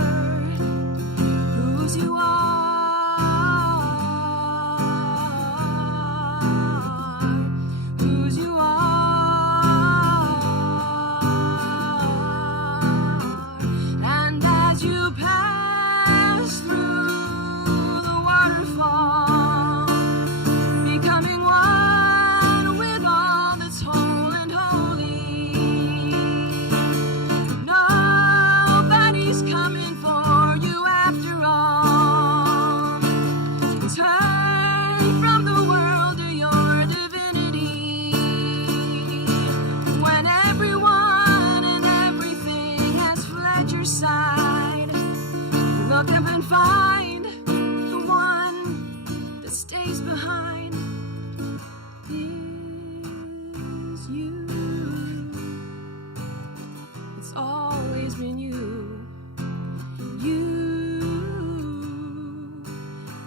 whose you are, whose you are. And as you pass through the waterfall, becoming one with all that's whole and holy, nobody's coming for you after all. Turn from the world to your divinity. When everyone and everything has fled your side, look up and find the one that stays behind is you. It's always been you.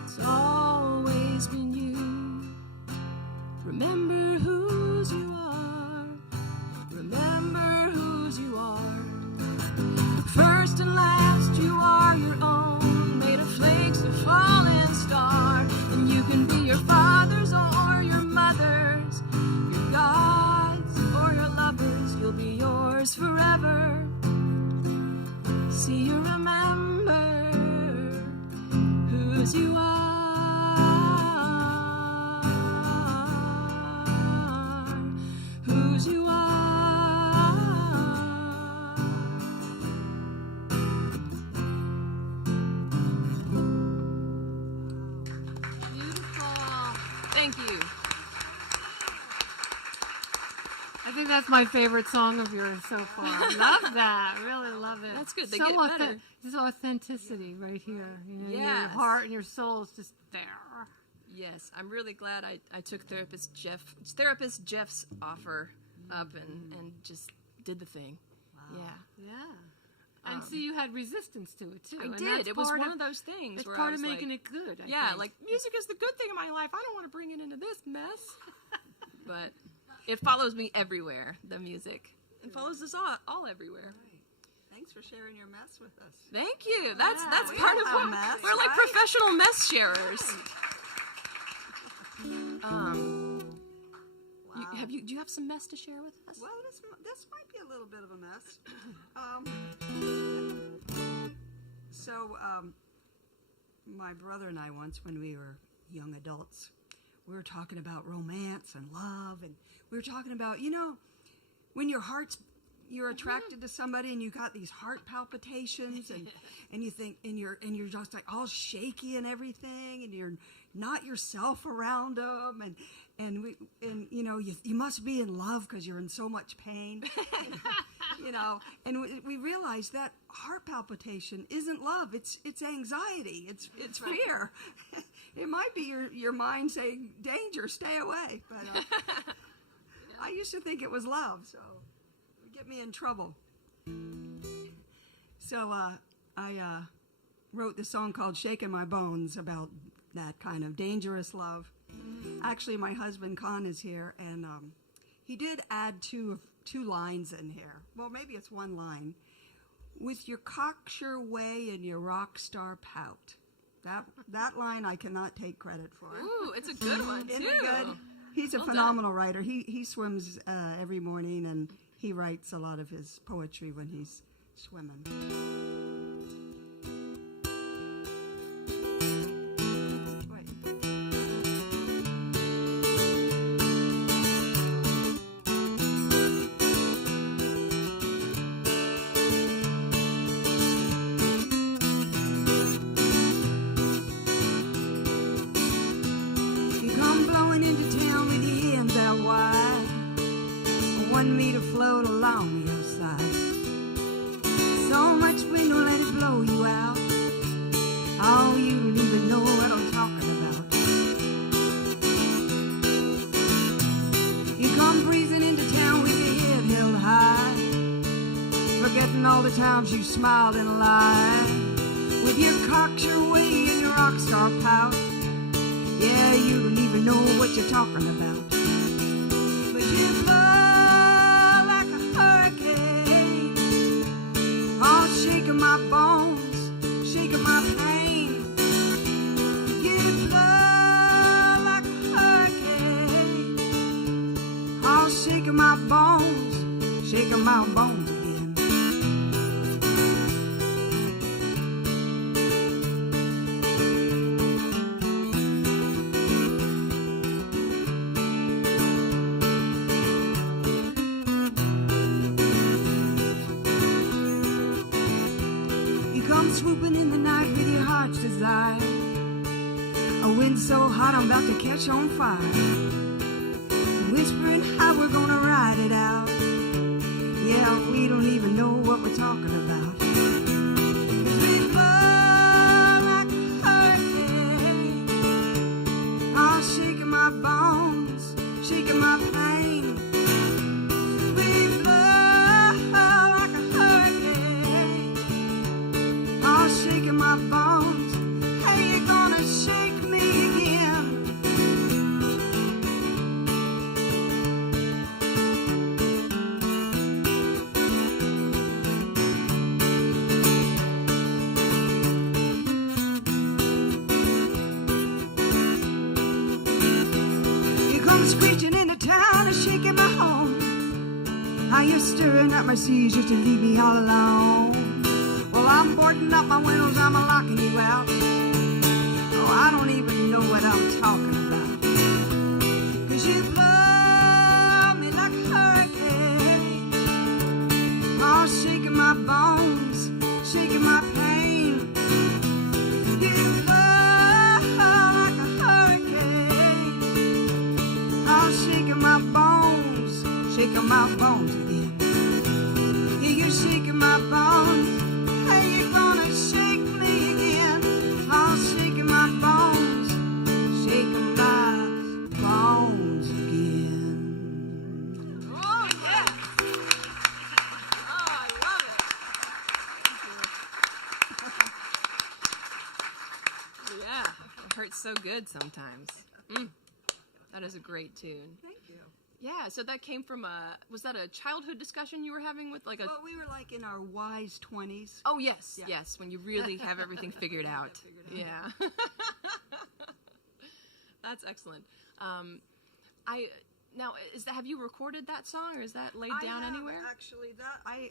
It's always been you. Remember whose you That's my favorite song of yours so far. Love that. Really love it. That's good. They get better. There's authenticity right here. You know, Yes. your heart and your soul is just there. Yes, I'm really glad I took therapist Jeff's offer up and just did the thing. Wow. Yeah. Yeah. And so you had resistance to it too. I and did. that's It was part one of those things It's where part I was of making like, it good. I yeah, think. like music is the good thing in my life. I don't want to bring it into this mess. But it follows me everywhere, the music. It follows us all everywhere. Thanks for sharing your mess with us. Thank you. That's we part all of have what mess, we're like, right? professional mess sharers. Wow. Do you have some mess to share with us? Well, this might be a little bit of a mess. My brother and I once, when we were young adults, we were talking about romance and love, and we were talking about, when you're attracted to somebody and you got these heart palpitations and you think and you're just like all shaky and everything, and you're not yourself around them, and you must be in love because you're in so much pain. And we realized that heart palpitation isn't love. It's anxiety. It's fear. It might be your mind saying, danger, stay away. But I used to think it was love, so it would get me in trouble. So I wrote this song called Shaking My Bones about that kind of dangerous love. Actually, my husband Con is here, and he did add two lines in here. Well, maybe it's one line. With your cocksure way and your rock star pout. That line I cannot take credit for. Ooh, it's a good one, too. Isn't it good? He's a Well phenomenal writer. He swims every morning, and he writes a lot of his poetry when he's swimming. Times you smiled and lied with your cocksure way and your rock star pout. Yeah, you don't even know what you're talking about. But you blow like a hurricane, all shaking my bones, shaking my pain. You blow like a hurricane, all shaking my bones, shaking my bones. Swooping in the night with your heart's desire. A wind so hot I'm about to catch on fire. Whispering how we're gonna ride it out. Yeah, we don't even know what we're talking about. 'Cause we blow like a hurricane, all shaking my bones, shaking my pain. We blow like a hurricane, shaking my bones. Hey, you're gonna shake me again. You come screeching into town and shaking my home. How you're stirring up my seas just to leave me all alone. Well, I'm boarding up my windows, I'm locking you out. Oh, I don't even know what I'm talking about. 'Cause you blow me like a hurricane, all shaking my bones, shaking my pain. You blow like a hurricane, all shaking my bones, shaking my bones. hurts so good sometimes. That is a great tune. Thank you. Yeah, so that came from was that a childhood discussion you were having with like a... Well, we were like in our wise 20s. Oh, yes, Yeah. yes, when you really have everything figured out. Yeah. That's excellent. Now, have you recorded that song, or is that laid down anywhere? Actually, that I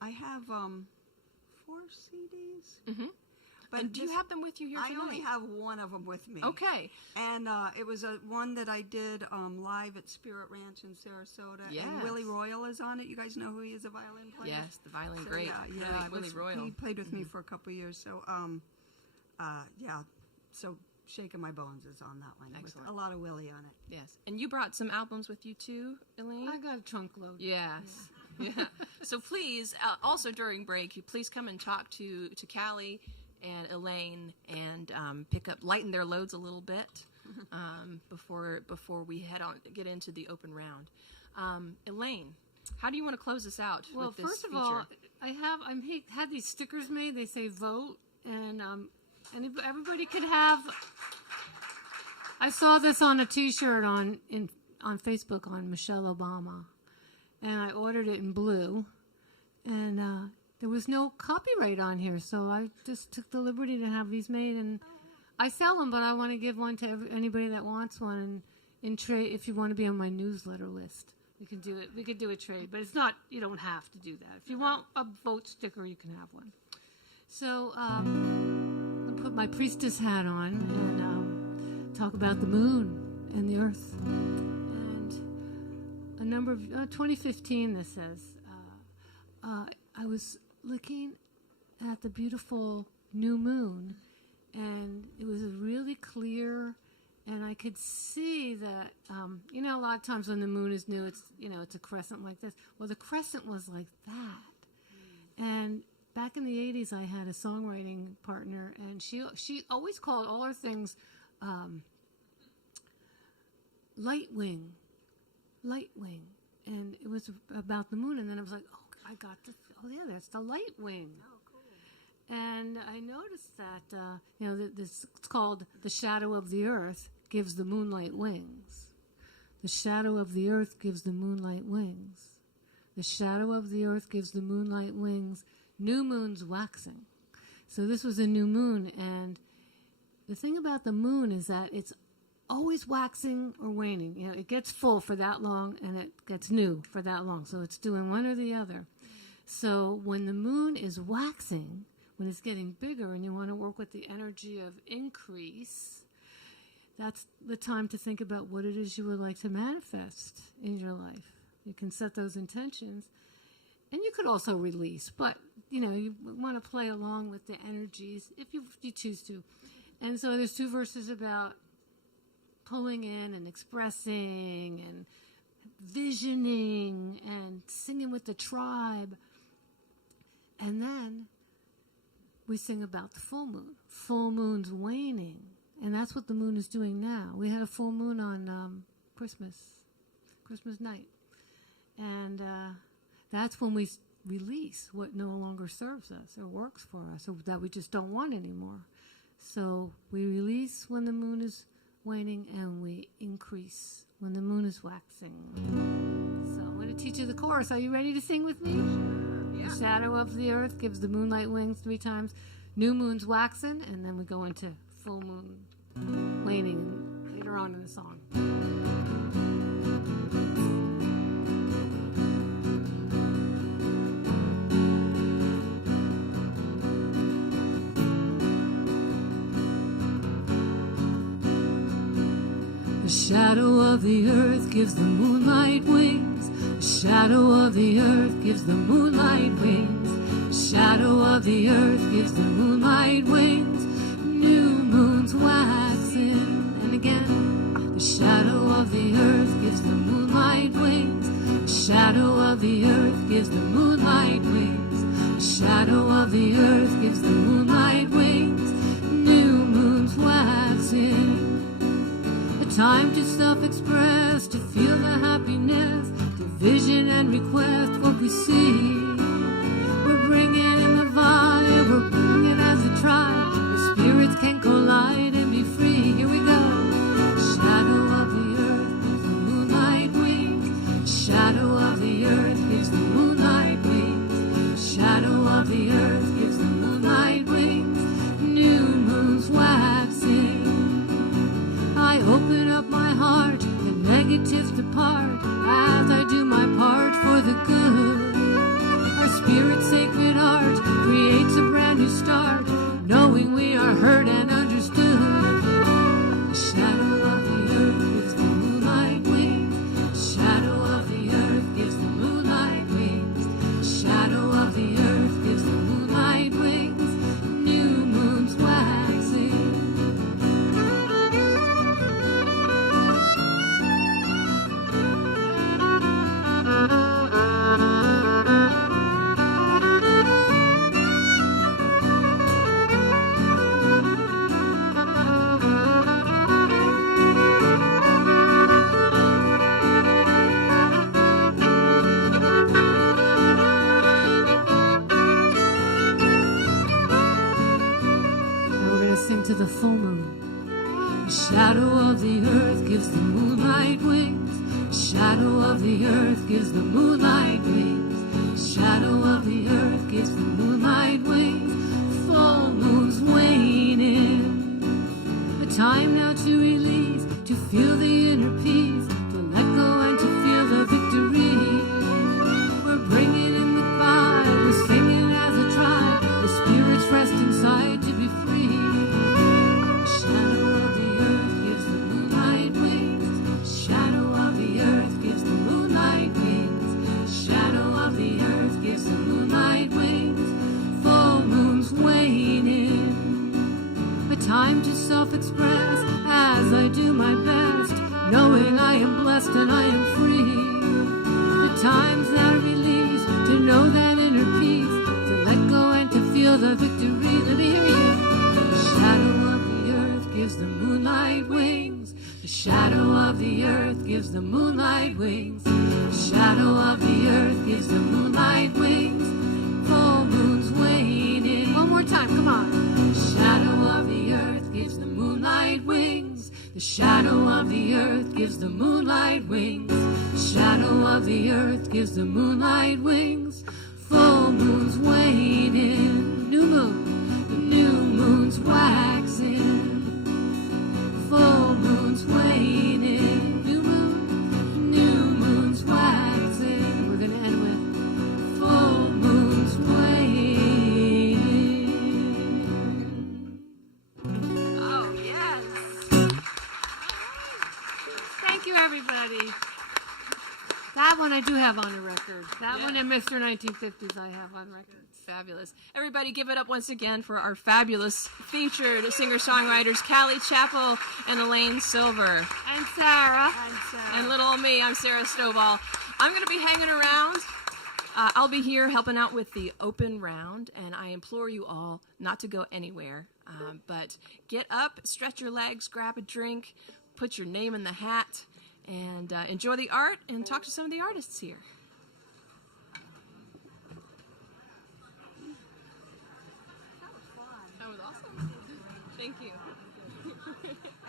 have 4 CDs. Mm-hmm. But And do you have them with you here I tonight? only have one of them with me. Okay. And it was one that I did live at Spirit Ranch in Sarasota. Yes. And Willie Royal is on it. You guys know who he is, a violin player? Yes, the violin So, great. Yeah, Willie Royal. He played with me for a couple of years. So, yeah. So, Shaking My Bones is on that one. Excellent. With a lot of Willie on it. Yes. And you brought some albums with you too, Elaine? I got a trunk load. Yes. Yeah. So please, also during break, you please come and talk to Callie and Elaine and lighten their loads a little bit before we get into the open round. Elaine, how do you want to close us out Well, with this first of feature? all, I had these stickers made. They say vote, and everybody could have. I saw this on a T-shirt on Facebook on Michelle Obama, and I ordered it in blue, and there was no copyright on here, so I just took the liberty to have these made, and I sell them, but I want to give one to anybody that wants one, and in trade, if you want to be on my newsletter list, we can do it. We could do a trade, but it's not. You don't have to do that. If you want a vote sticker, you can have one. So I'll put my priestess hat on and talk about the moon and the earth. And a number of 2015. This says I was looking at the beautiful new moon, and it was really clear, and I could see that a lot of times when the moon is new, it's a crescent like this. Well, the crescent was like that, and back in the 80s, I had a songwriting partner, and she always called all her things light wing, and it was about the moon. And then I was like, oh, I got this. Oh yeah, that's the light wing. Oh, cool. And I noticed that this it's called the shadow of the earth gives the moonlight wings. The shadow of the earth gives the moonlight wings. The shadow of the earth gives the moonlight wings. New moon's waxing. So this was a new moon, and the thing about the moon is that it's always waxing or waning. It gets full for that long, and it gets new for that long. So it's doing one or the other. So when the moon is waxing, when it's getting bigger, and you want to work with the energy of increase, that's the time to think about what it is you would like to manifest in your life. You can set those intentions. And you could also release, but, you want to play along with the energies if you choose to. And so there's 2 verses about pulling in and expressing and visioning and singing with the tribe. And then we sing about the full moon. Full moon's waning. And that's what the moon is doing now. We had a full moon on Christmas night. And that's when we release what no longer serves us or works for us or that we just don't want anymore. So we release when the moon is waning, and we increase when the moon is waxing. So I'm going to teach you the chorus. Are you ready to sing with me? Sure. Yeah. The shadow of the earth gives the moonlight wings 3 times. New moon's waxing, and then we go into full moon waning later on in the song. The shadow of the earth gives the moonlight wings. The shadow of the earth gives the moonlight wings. The shadow of the earth gives the moonlight wings. New moon's waxing. And again, the shadow of the earth gives the moonlight wings. The shadow of the earth gives the moonlight wings. The shadow of the earth gives the moonlight wings. New moon's waxing. Time to self-express, to feel the happiness, to vision and request what we see. We're bringing in the vibe, we're bringing it as a tribe. The spirits can collide and be free. into the full moon. The shadow of the earth gives the moonlight wings. The shadow of the earth gives the moonlight wings. The shadow of the earth gives the moonlight wings. Full moon's waning. The time now to release, to feel the inner peace, to let go and to feel the victory. We're bringing in the vibe, we're singing as a tribe. The spirits rest inside to be free. The shadow of the earth gives the moonlight wings. The shadow of the earth gives the moonlight wings. The shadow of the earth gives the moonlight wings. Full moon's waning. A time to self-express as I do my best, knowing I am blessed and I am free. The time's now released to know that inner peace, to let go and to feel the victory. Let me hear you. The shadow of the earth gives the moonlight wings. The shadow of the earth gives the moonlight wings. The shadow of the earth gives the moonlight wings. Full moon's waning. One more time, come on. The shadow of the earth gives the moonlight wings. The shadow of the earth gives the moonlight wings. The shadow of the earth gives the moonlight wings. Full moon's waning. New moon. The new moon's waxing. Full moon's waning. New moon. New moon's waxing. We're gonna end with full moon's waning. Oh, yes. Thank you, everybody. That one I do have on the record. That one in Mr. 1950s I have on record. Fabulous. Everybody give it up once again for our fabulous featured singer-songwriters, Callie, Chappell, and Elaine Silver. And Sara. And little old me, I'm Sara Stovall. I'm going to be hanging around. I'll be here helping out with the open round, and I implore you all not to go anywhere. But get up, stretch your legs, grab a drink, put your name in the hat, and enjoy the art and talk to some of the artists here. That was awesome. Thank you.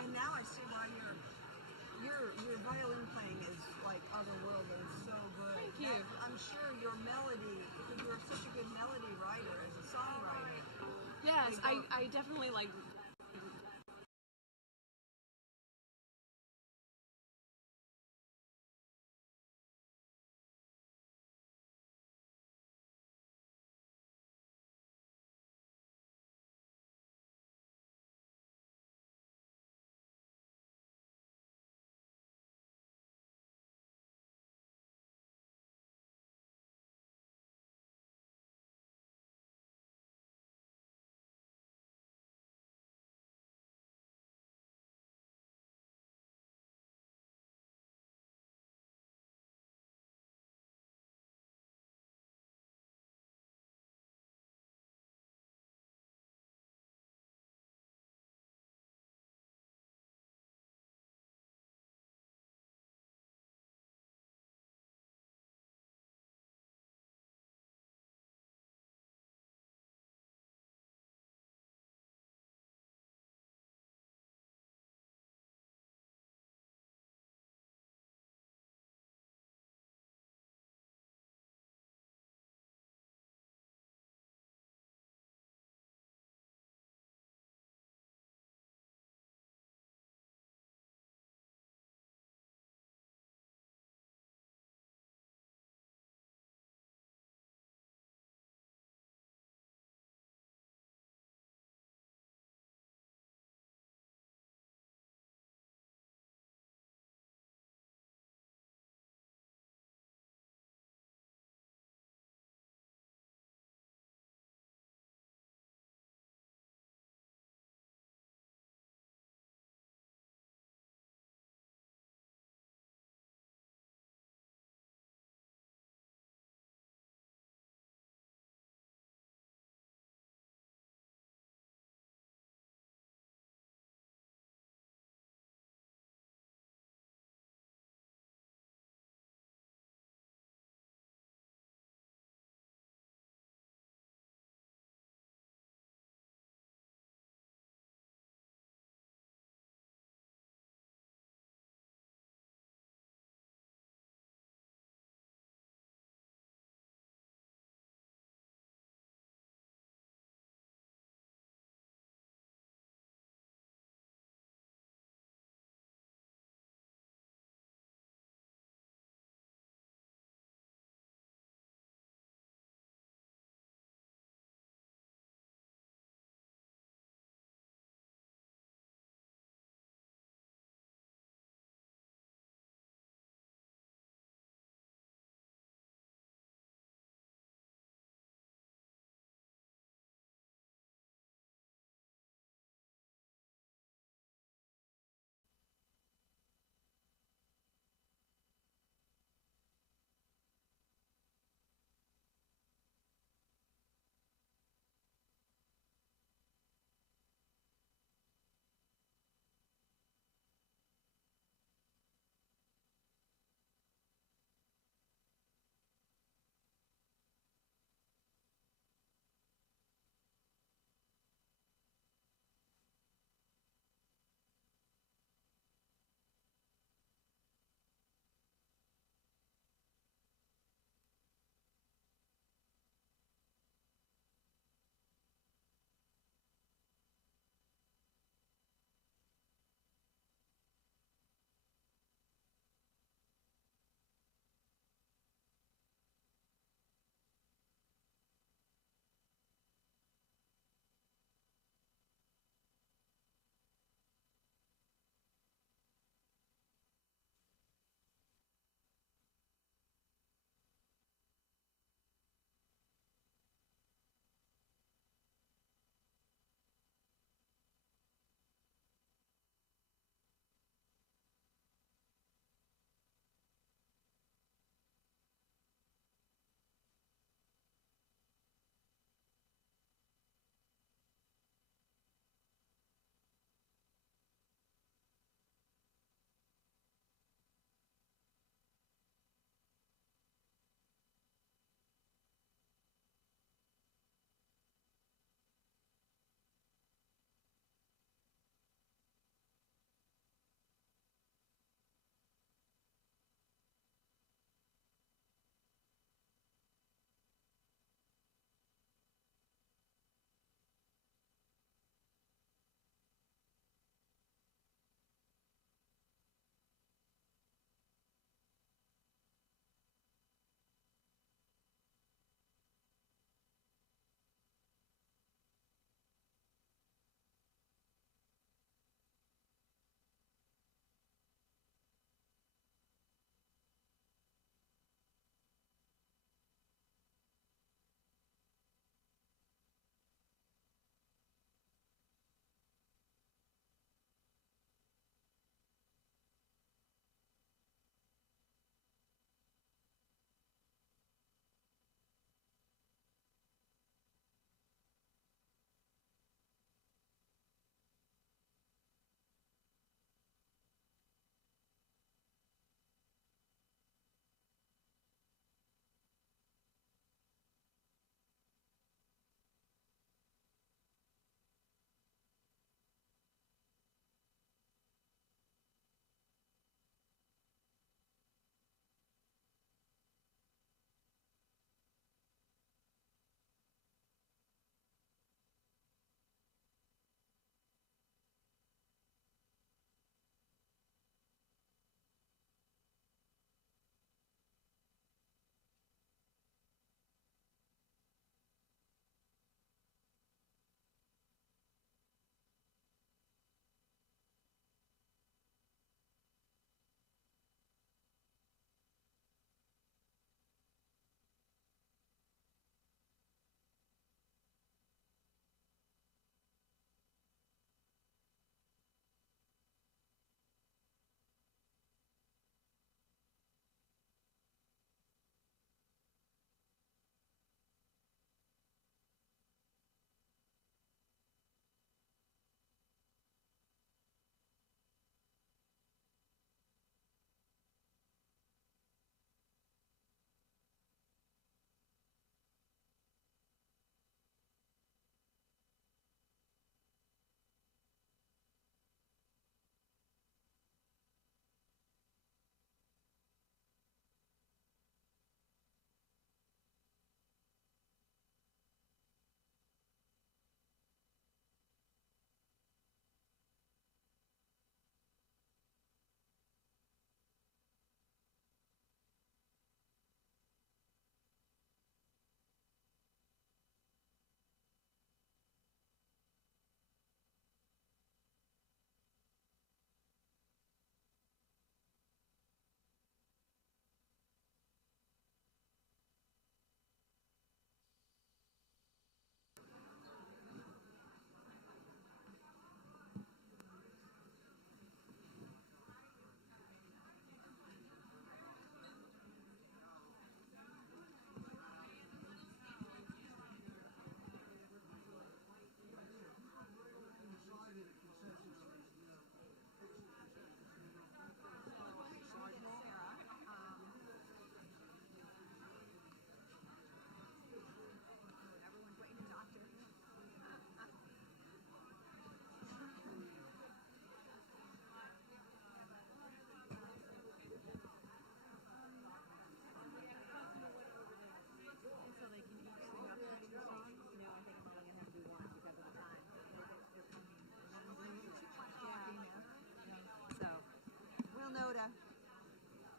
And now I see why your violin playing is like otherworldly. It's so good. Thank you. I'm sure your melody, because you're such a good melody writer as a songwriter. Yes, I definitely like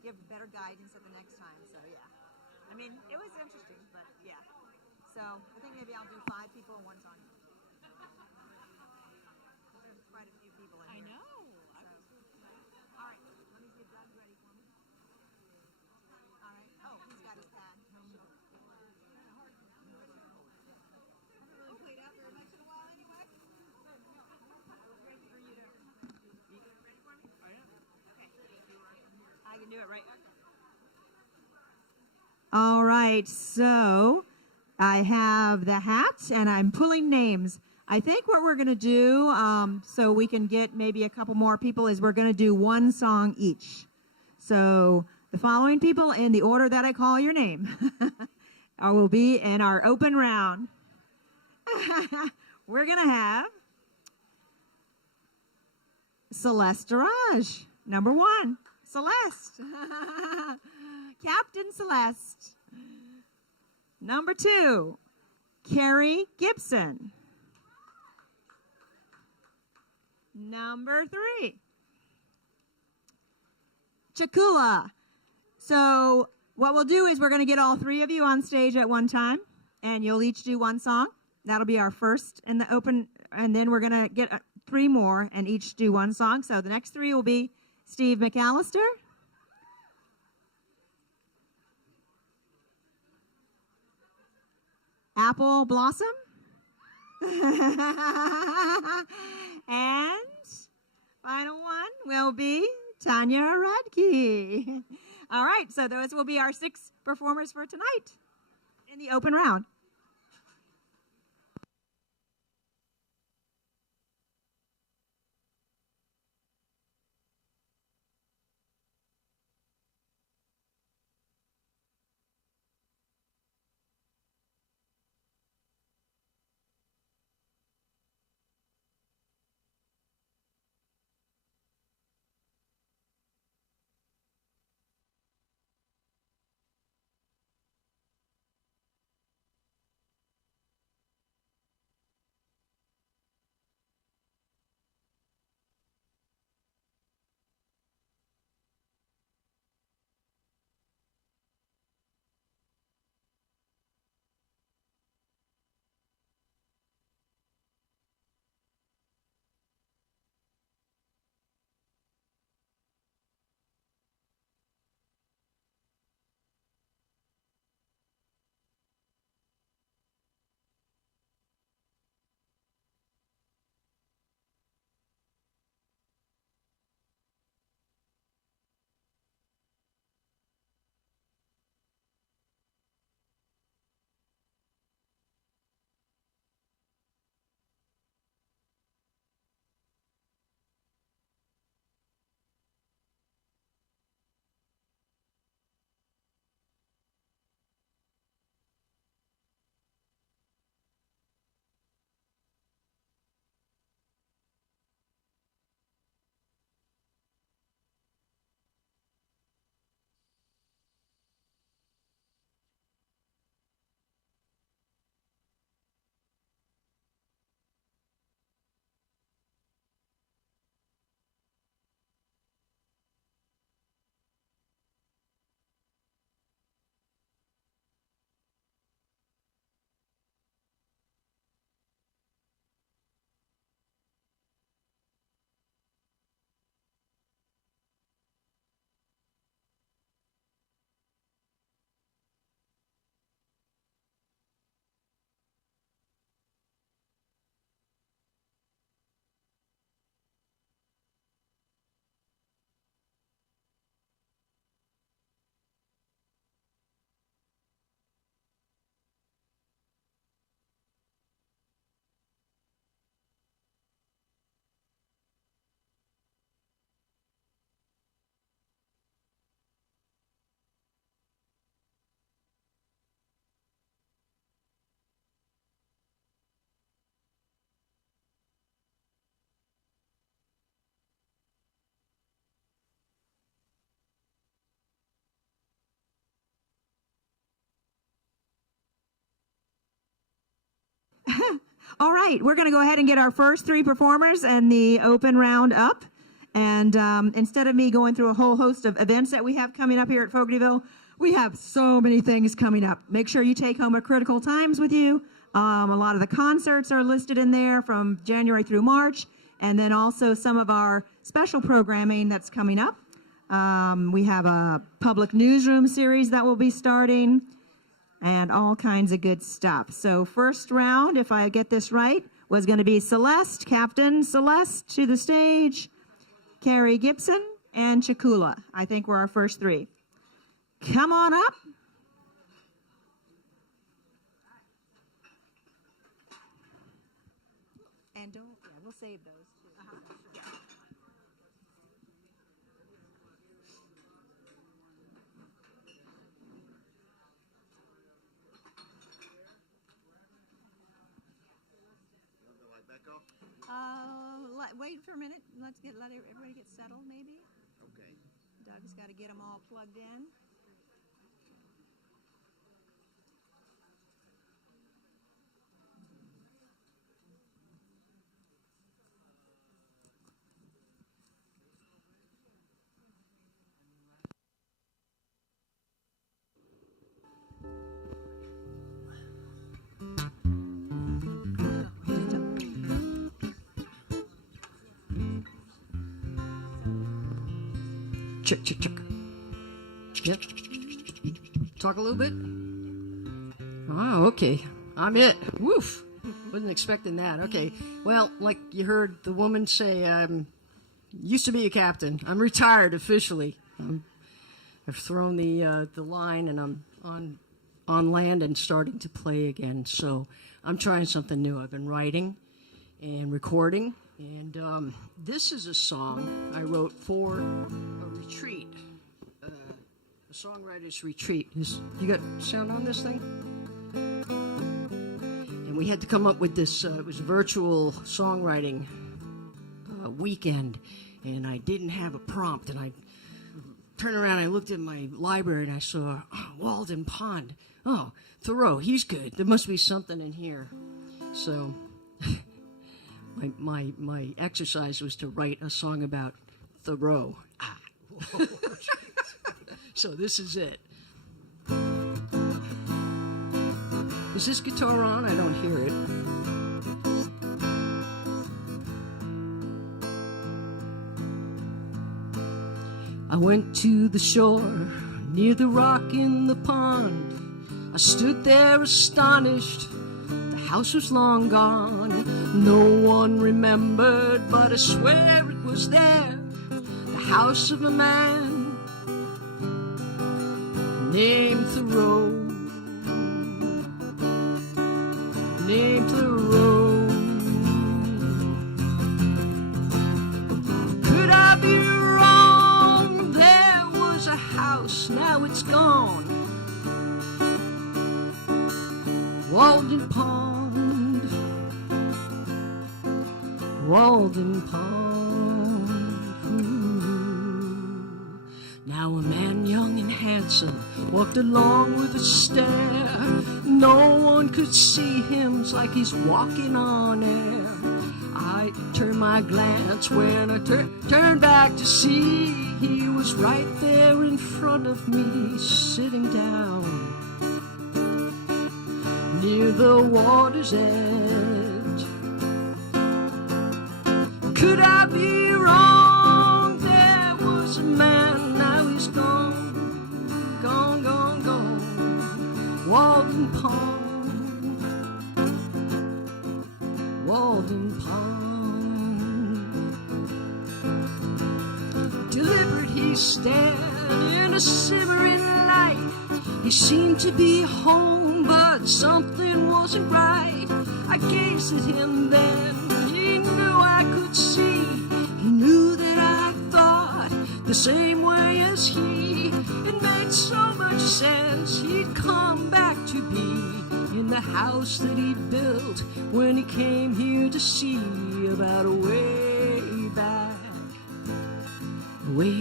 give better guidance at the next time. So yeah, I mean it was interesting, but yeah. So I think maybe I'll do 5 people in one song. There's quite a few people in here. I know. So. All right, let me see if Doug's ready for me. All right. Oh, he's got his pad. Played out very much in a while anyway. Ready for you to. You ready for me? I am. Okay. I can do it right. All right, so I have the hat and I'm pulling names. I think what we're going to do, so we can get maybe a couple more people, is we're going to do one song each. So the following people in the order that I call your name will be in our open round. We're going to have Celeste Darage, number 1. Celeste. Captain Celeste. Number 2, Carrie Gibson. Number 3, Chakula. So what we'll do is we're going to get all 3 of you on stage at one time, and you'll each do one song. That'll be our first in the open, and then we're going to get 3 more and each do one song. So the next 3 will be Steve McAllister, Apple Blossom, and final one will be Tanya Radke. All right, so those will be our 6 performers for tonight in the open round. All right, we're going to go ahead and get our first 3 performers and the open round up. And instead of me going through a whole host of events that we have coming up here at Fogartyville, we have so many things coming up. Make sure you take home a Critical Times with you. A lot of the concerts are listed in there from January through March, and then also some of our special programming that's coming up. We have a public newsroom series that will be starting, and all kinds of good stuff. So first round, if I get this right, was going to be Celeste, Captain Celeste to the stage, Carrie Gibson, and Chakula. I think we're our first three. Come on up. And don't, yeah, we'll save those too. Wait for a minute. Let everybody get settled, maybe. Okay. Doug's got to get them all plugged in. Check, check, check. Yep. Talk a little bit. Oh, okay. I'm it. Woof. Wasn't expecting that. Okay. Well, like you heard the woman say, used to be a captain. I'm retired officially. I've thrown the line, and I'm on land and starting to play again. So I'm trying something new. I've been writing and recording. And this is a song I wrote for a retreat, a songwriter's retreat. You got sound on this thing? And we had to come up with this, it was a virtual songwriting weekend, and I didn't have a prompt, and I turned around, I looked at my library, and I saw Walden Pond. Oh, Thoreau, he's good. There must be something in here. So... My exercise was to write a song about Thoreau. So this is it. Is this guitar on? I don't hear it. I went to the shore near the rock in the pond. I stood there astonished. The house was long gone. No one remembered, but I swear it was there. The house of a man named Thoreau. Named Thoreau. Could I be wrong? There was a house, now it's gone. Walden Pond. Walden Pond. Ooh. Now a man young and handsome walked along with a stare. No one could see him, it's like he's walking on air. I turned my glance when I turned back to see he was right there in front of me, sitting down near the water's edge. Could I be wrong? There was a man, now he's gone, gone, gone, gone. Walden Pond, Walden Pond. Deliberate he stared in a simmering light. He seemed to be home, but something wasn't right. I gazed at him then, he knew I could see. He knew that I thought the same way as he. It made so much sense he'd come back to be in the house that he built when he came here to see about a way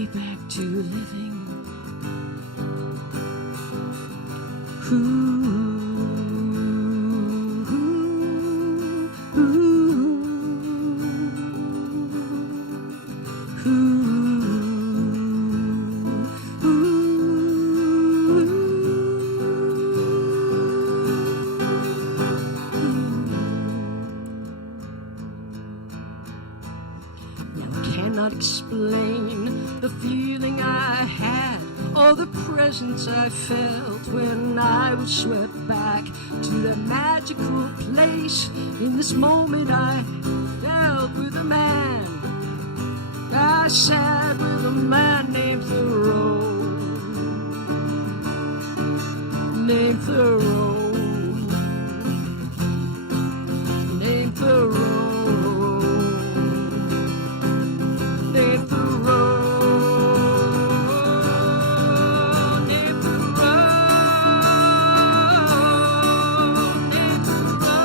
back to living. Ooh. cannot explain the feeling I had, or the presence I felt when I was swept back to that magical place. In this moment I dealt with a man. I sat with a man named Thoreau. Named Thoreau. Named Thoreau. Named Thoreau. Named Thoreau. Named Thoreau.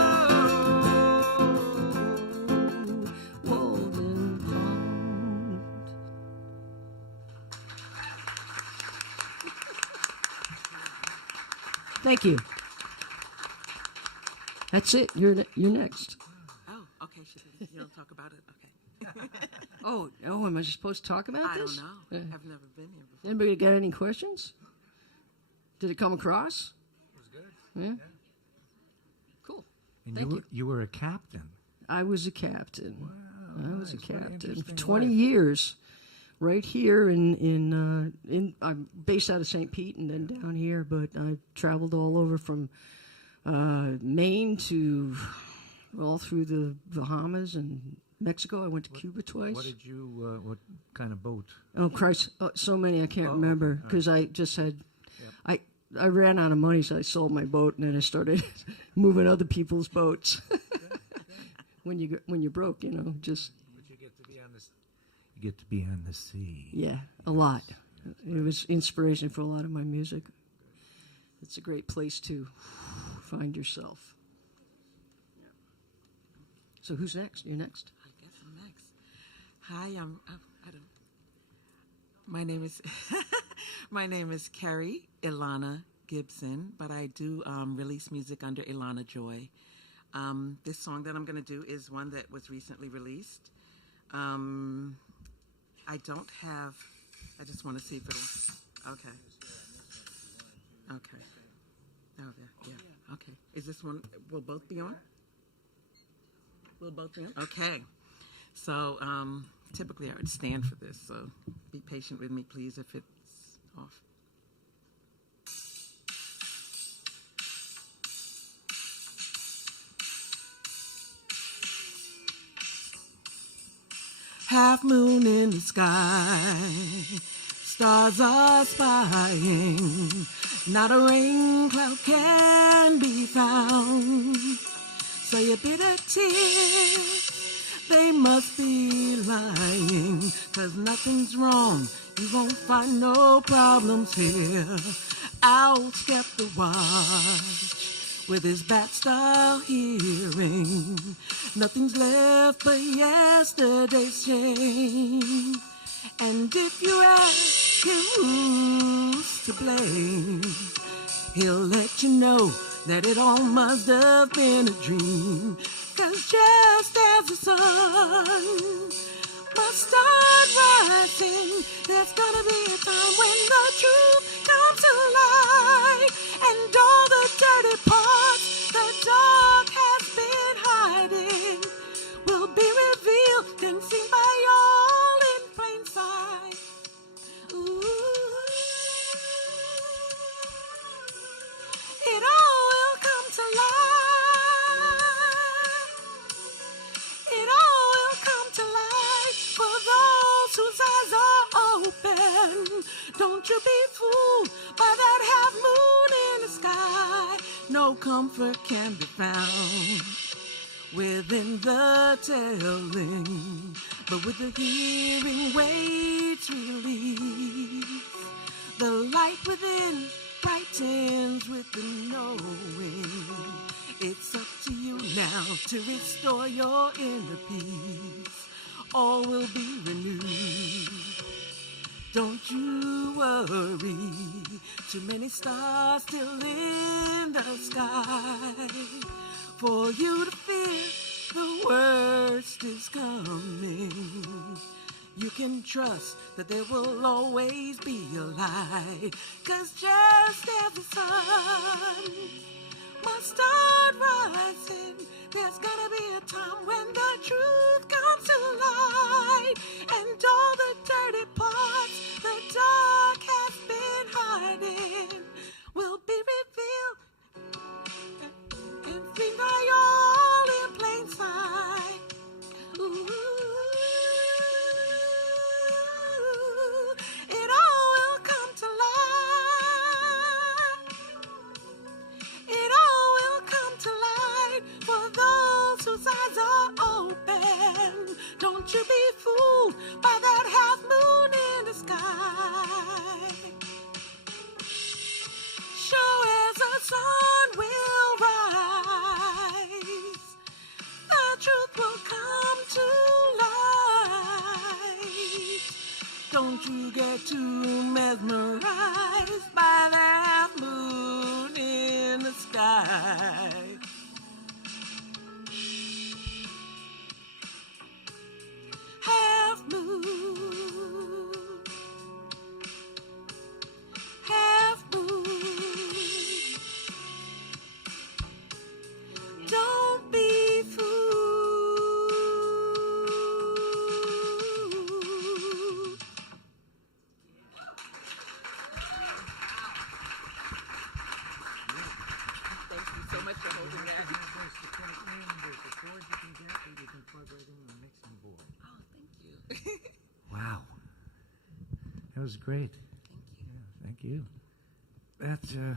Walden Pond. Thank you. That's it. You're next. Oh, okay. You don't talk about it? Okay. Oh, no, am I supposed to talk about I this? don't know. I've never been here before. Anybody got any questions? Did it come across? It was good. Yeah? Cool. And Thank you were a captain. I was a captain. Wow, I was a nice. What an captain for interesting 20 life. years. Right here in I'm based out of St. Pete and then down here, but I traveled all over from Maine to all through the Bahamas and Mexico. I went to Cuba twice. What kind of boat? Oh Christ! So many I can't remember okay. because I just had, I ran out of money, so I sold my boat and then I started moving other people's boats. when you're broke, just. But you get to be on this. You get to be on the sea. Yeah, a lot. It was inspiration for a lot of my music. It's a great place to find yourself. So who's next? You're next. I guess I'm next. Hi, I don't. My name is my name is Carrie Ilana Gibson, but I do release music under Ilana Joy. This song that I'm going to do is one that was recently released. I don't have. I just want to see if it'll. Okay. Okay. Oh, yeah. Okay. Is this one? Will both be on? Will both be on? Okay. So typically I would stand for this. So be patient with me, please, if it's off. Half moon in the sky, stars are spying, not a rain cloud can be found. So your bitter tears, they must be lying, 'cause nothing's wrong, you won't find no problems here. Owl's kept the watch with his bat-style hearing. Nothing's left but yesterday's shame. And if you ask him who's to blame, he'll let you know that it all must have been a dream. 'Cause just as the sun must start rising, there's gonna be a time when the truth comes to light, and all the dirty parts the dark has been hiding will be revealed and seen by all in plain sight. Ooh. It all will come to light. It all will come to light for those whose eyes are open. Don't you be fooled by that half moon in the sky. No comfort can be found within the telling, but with the hearing waits relief. The light within brightens with the knowing. It's up to you now to restore your inner peace. All will be renewed. Don't you worry, too many stars still in the sky for you to fear the worst is coming. You can trust that there will always be a light, 'cause just as the sun must start rising, there's gonna be a time when the truth comes to light, and Don't you be fooled by that half moon in the sky. Sure as the sun will rise, the truth will come to light. Don't you get too mesmerized by that half moon in the sky. Half moon, half moon. Don't be fooled. Thank you so much for holding that. Oh, thank you. Wow. That was great. Thank you. Yeah, thank you. That,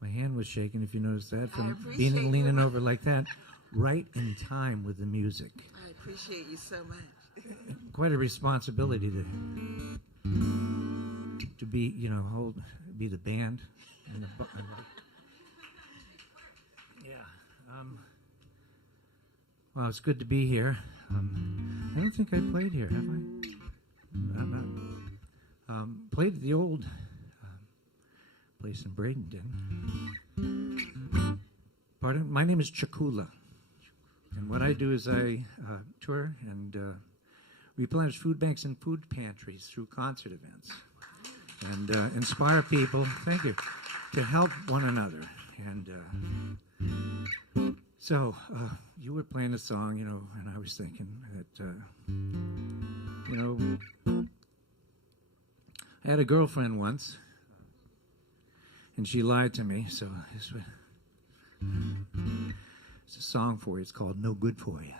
my hand was shaking, if you noticed that, from appreciate leaning you. over like that, right in time with the music. I appreciate you so much. Quite a responsibility to be, be the band. And yeah. Well, it's good to be here. I don't think I played here, have I? Played at the old place in Bradenton. Pardon? My name is Chakula. And what I do is I tour and replenish food banks and food pantries through concert events. And inspire people, thank you, to help one another. And so you were playing a song, and I was thinking that, I had a girlfriend once, and she lied to me, so it's a song for you. It's called No Good For You.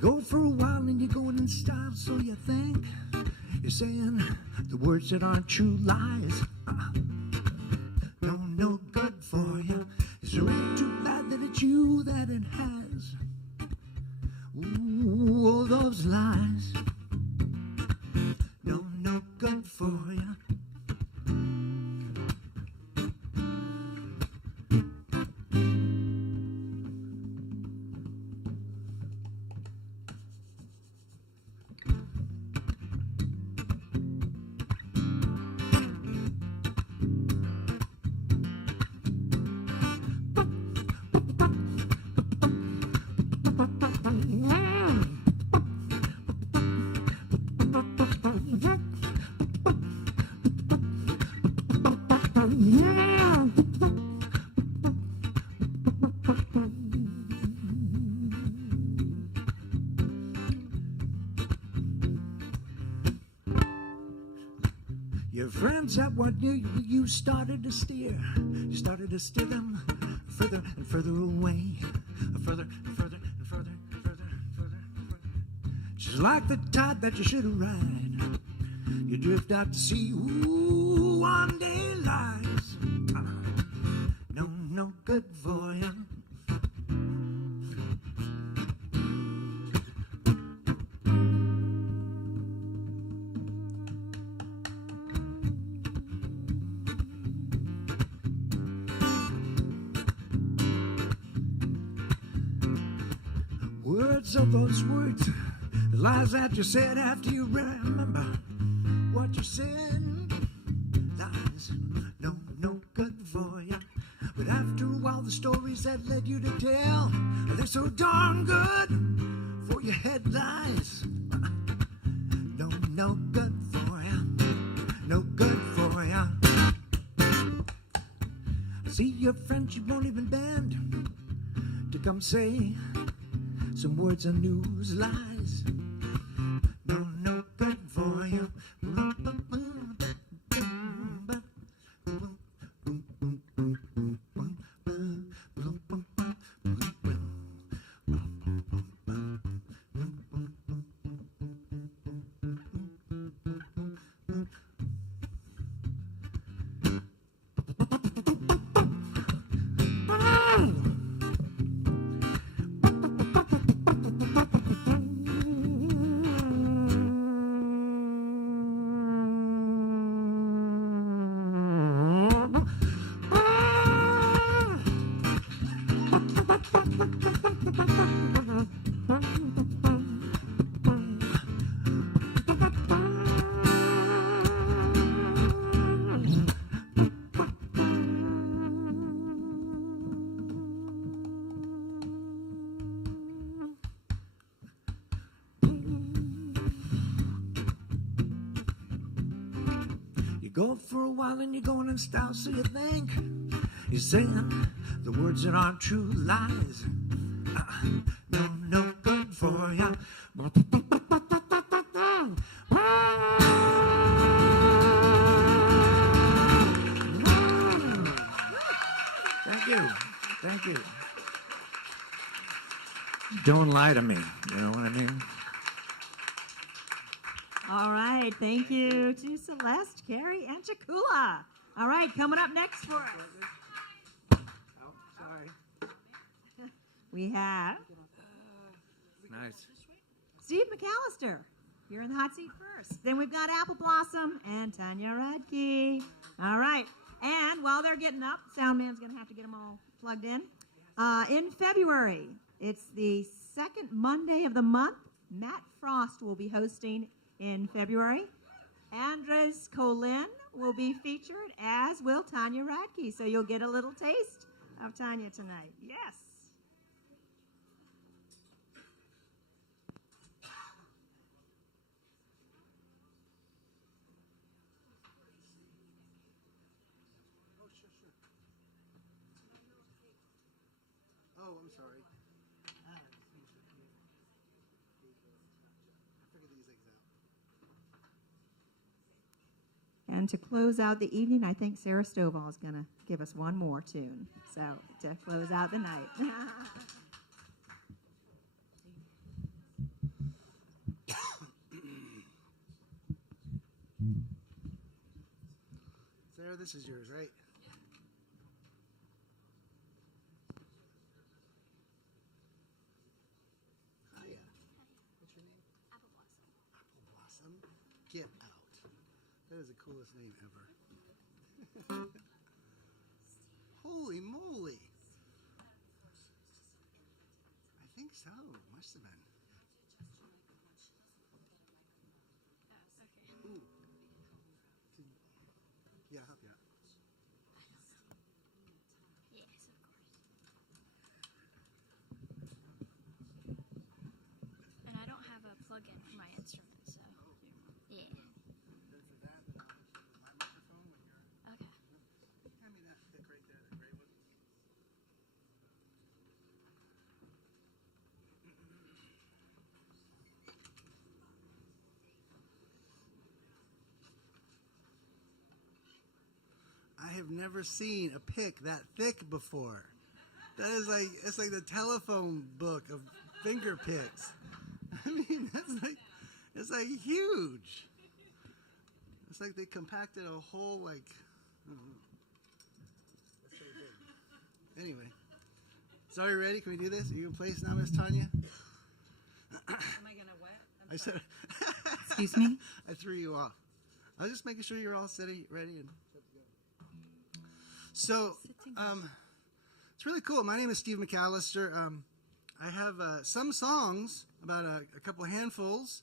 Go for a while and you're going in style, so you think you're saying the words that aren't true lies. No good for you. Is there ain't too bad that it's you that it has? Ooh, all those lies. No good for you. Your friends at what you started to steer. You started to steer them further and further away. Further and further and further and further and further and further. Just like the tide that you should have ride. You drift out to sea. Ooh, one day lies. No good for you. Words of those words, the lies that you said after you remember what you said. Lies, no good for you. But after a while, the stories that led you to tell, they're so darn good for your headlines. no good for ya, no good for ya. See your friends, you won't even bend to come say some words of news lies. No, no good for you. You go for a while and you're going in style, so you think you're saying the words that aren't true lies. No, no good for ya. Thank you. Thank you. Don't lie to me. You know what I mean? All right, thank you to Celeste, Carrie, and Chakula. All right, coming up next for us. Oh, sorry. We have Nice. Steve McAllister. You're in the hot seat first. Then we've got Apple Blossom and Tanya Radke. All right, and while they're getting up, sound man's going to have to get them all plugged in. In February, it's the second Monday of the month. Matt Frost will be hosting in February. Andres Colin will be featured, as will Tanya Radke. So you'll get a little taste of Tanya tonight. Yes. Oh, I'm sorry. I figured these things out. And to close out the evening, I think Sara Stovall is going to give us one more tune. So to close out the night. Sara, this is yours, right? Hiya. What's your name? Apple Blossom. Apple Blossom? Get out. That is the coolest name ever. Holy moly. I think so. Must have been. Ooh. Yeah, I'll help you out. Yes, of course. And I don't have a plug-in for my instrument, so yeah. Okay. Hand me that pick right there, the gray one. I have never seen a pick that thick before. That is like, it's like the telephone book of finger picks. I mean, it's like huge. It's like they compacted a whole, like, I don't know. That's so big. Anyway. So are you ready? Can we do this? Are you in place now, Miss Tanya? Am I going to what? I said, Excuse me? I threw you off. I was just making sure you're all steady, ready, and set to go. So, it's really cool. My name is Steve McAllister. I have some songs, about a couple handfuls,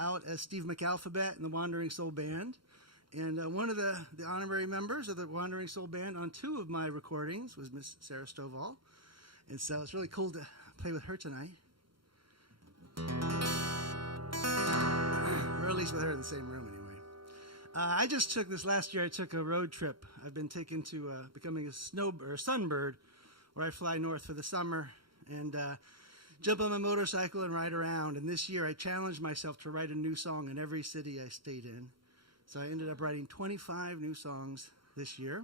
out as Steve McAlphabet and the Wandering Soul Band. And one of the honorary members of the Wandering Soul Band on two of my recordings was Miss Sara Stovall. And so it's really cool to play with her tonight. Early least with her in the same room anyway. I just took this last year. I took a road trip. I've been taken to becoming a sunbird, where I fly north for the summer and jump on my motorcycle and ride around. And this year I challenged myself to write a new song in every city I stayed in. So I ended up writing 25 new songs this year.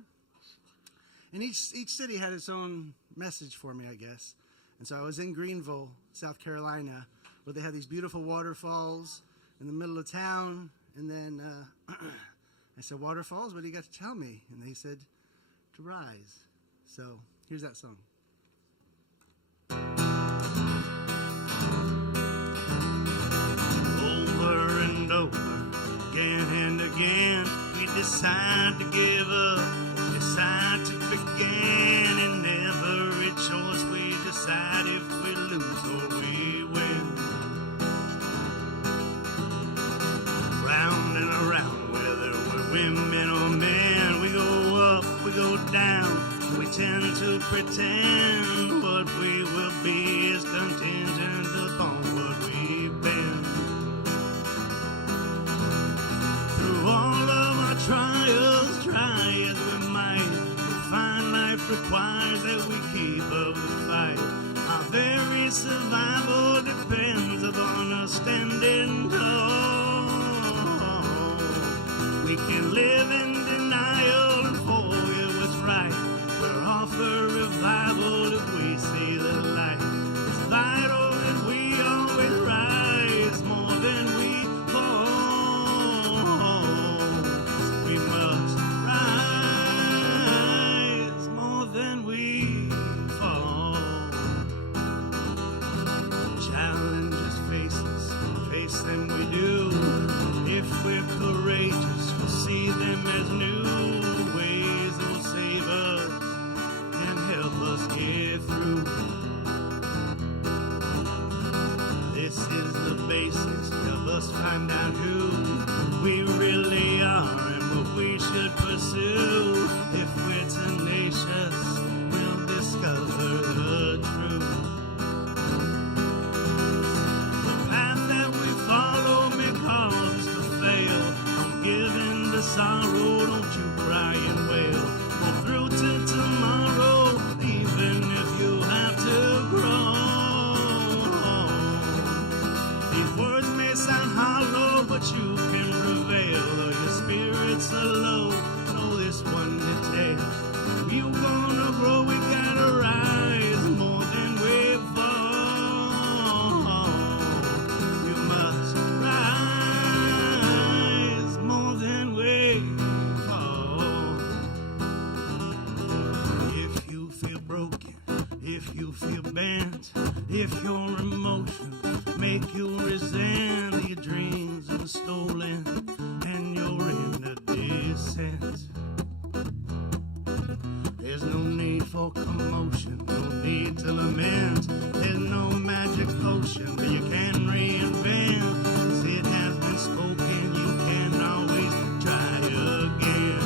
And each city had its own message for me, I guess. And so I was in Greenville, South Carolina, where they had these beautiful waterfalls in the middle of town. And then I said, waterfalls, what do you got to tell me? And they said, to rise. So here's that song. Over and over, again and again, we decide to give up, decide to begin. In every choice we decide if we lose or we win. Round and around, whether we're women or men, we go up, we go down, we tend to pretend what we will be is contingent upon what we've been. Through all of our trials, try as we might, we find life requires that we keep up the fight. Our very survival depends upon us standing tall. We can live in denial and forget what's right. We're off for revival if we see the light. It's vital that we always rise more than we fall. We must rise more than we fall. Challenges face them we do. If we're courageous, we'll see them as new ways that will save us and help us get through. This is the basics, help us find out who we really are and what we should pursue. If we're tenacious, we'll discover the truth. The path that we follow may cause us to fail. Don't give in to sorrow, don't you cry and wail. Go through to tomorrow, even if you have to grow. These words may sound hollow, but you can prevail. Though your spirits are low, know this one detail. If you gonna grow, we gotta rise more than we fall. You must rise more than we fall. If you feel broken, if you feel bent, if your emotions make you resent, your dreams are stolen and you're in a descent. There's no need for commotion, no need to lament. There's no magic potion that you can reinvent. Since it has been spoken, you can always try again.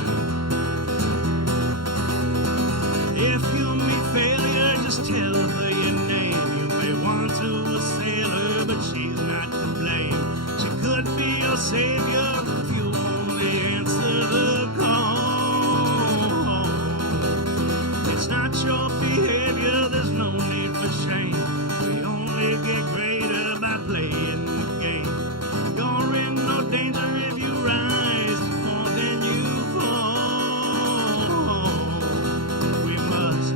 If you meet failure, just tell her your name. You may want to assail her, but she's not to blame. She could be your savior if you only answer the call. It's not your behavior, there's no need for shame. We only get greater by playing the game. You're in no danger if you rise more than you fall. We must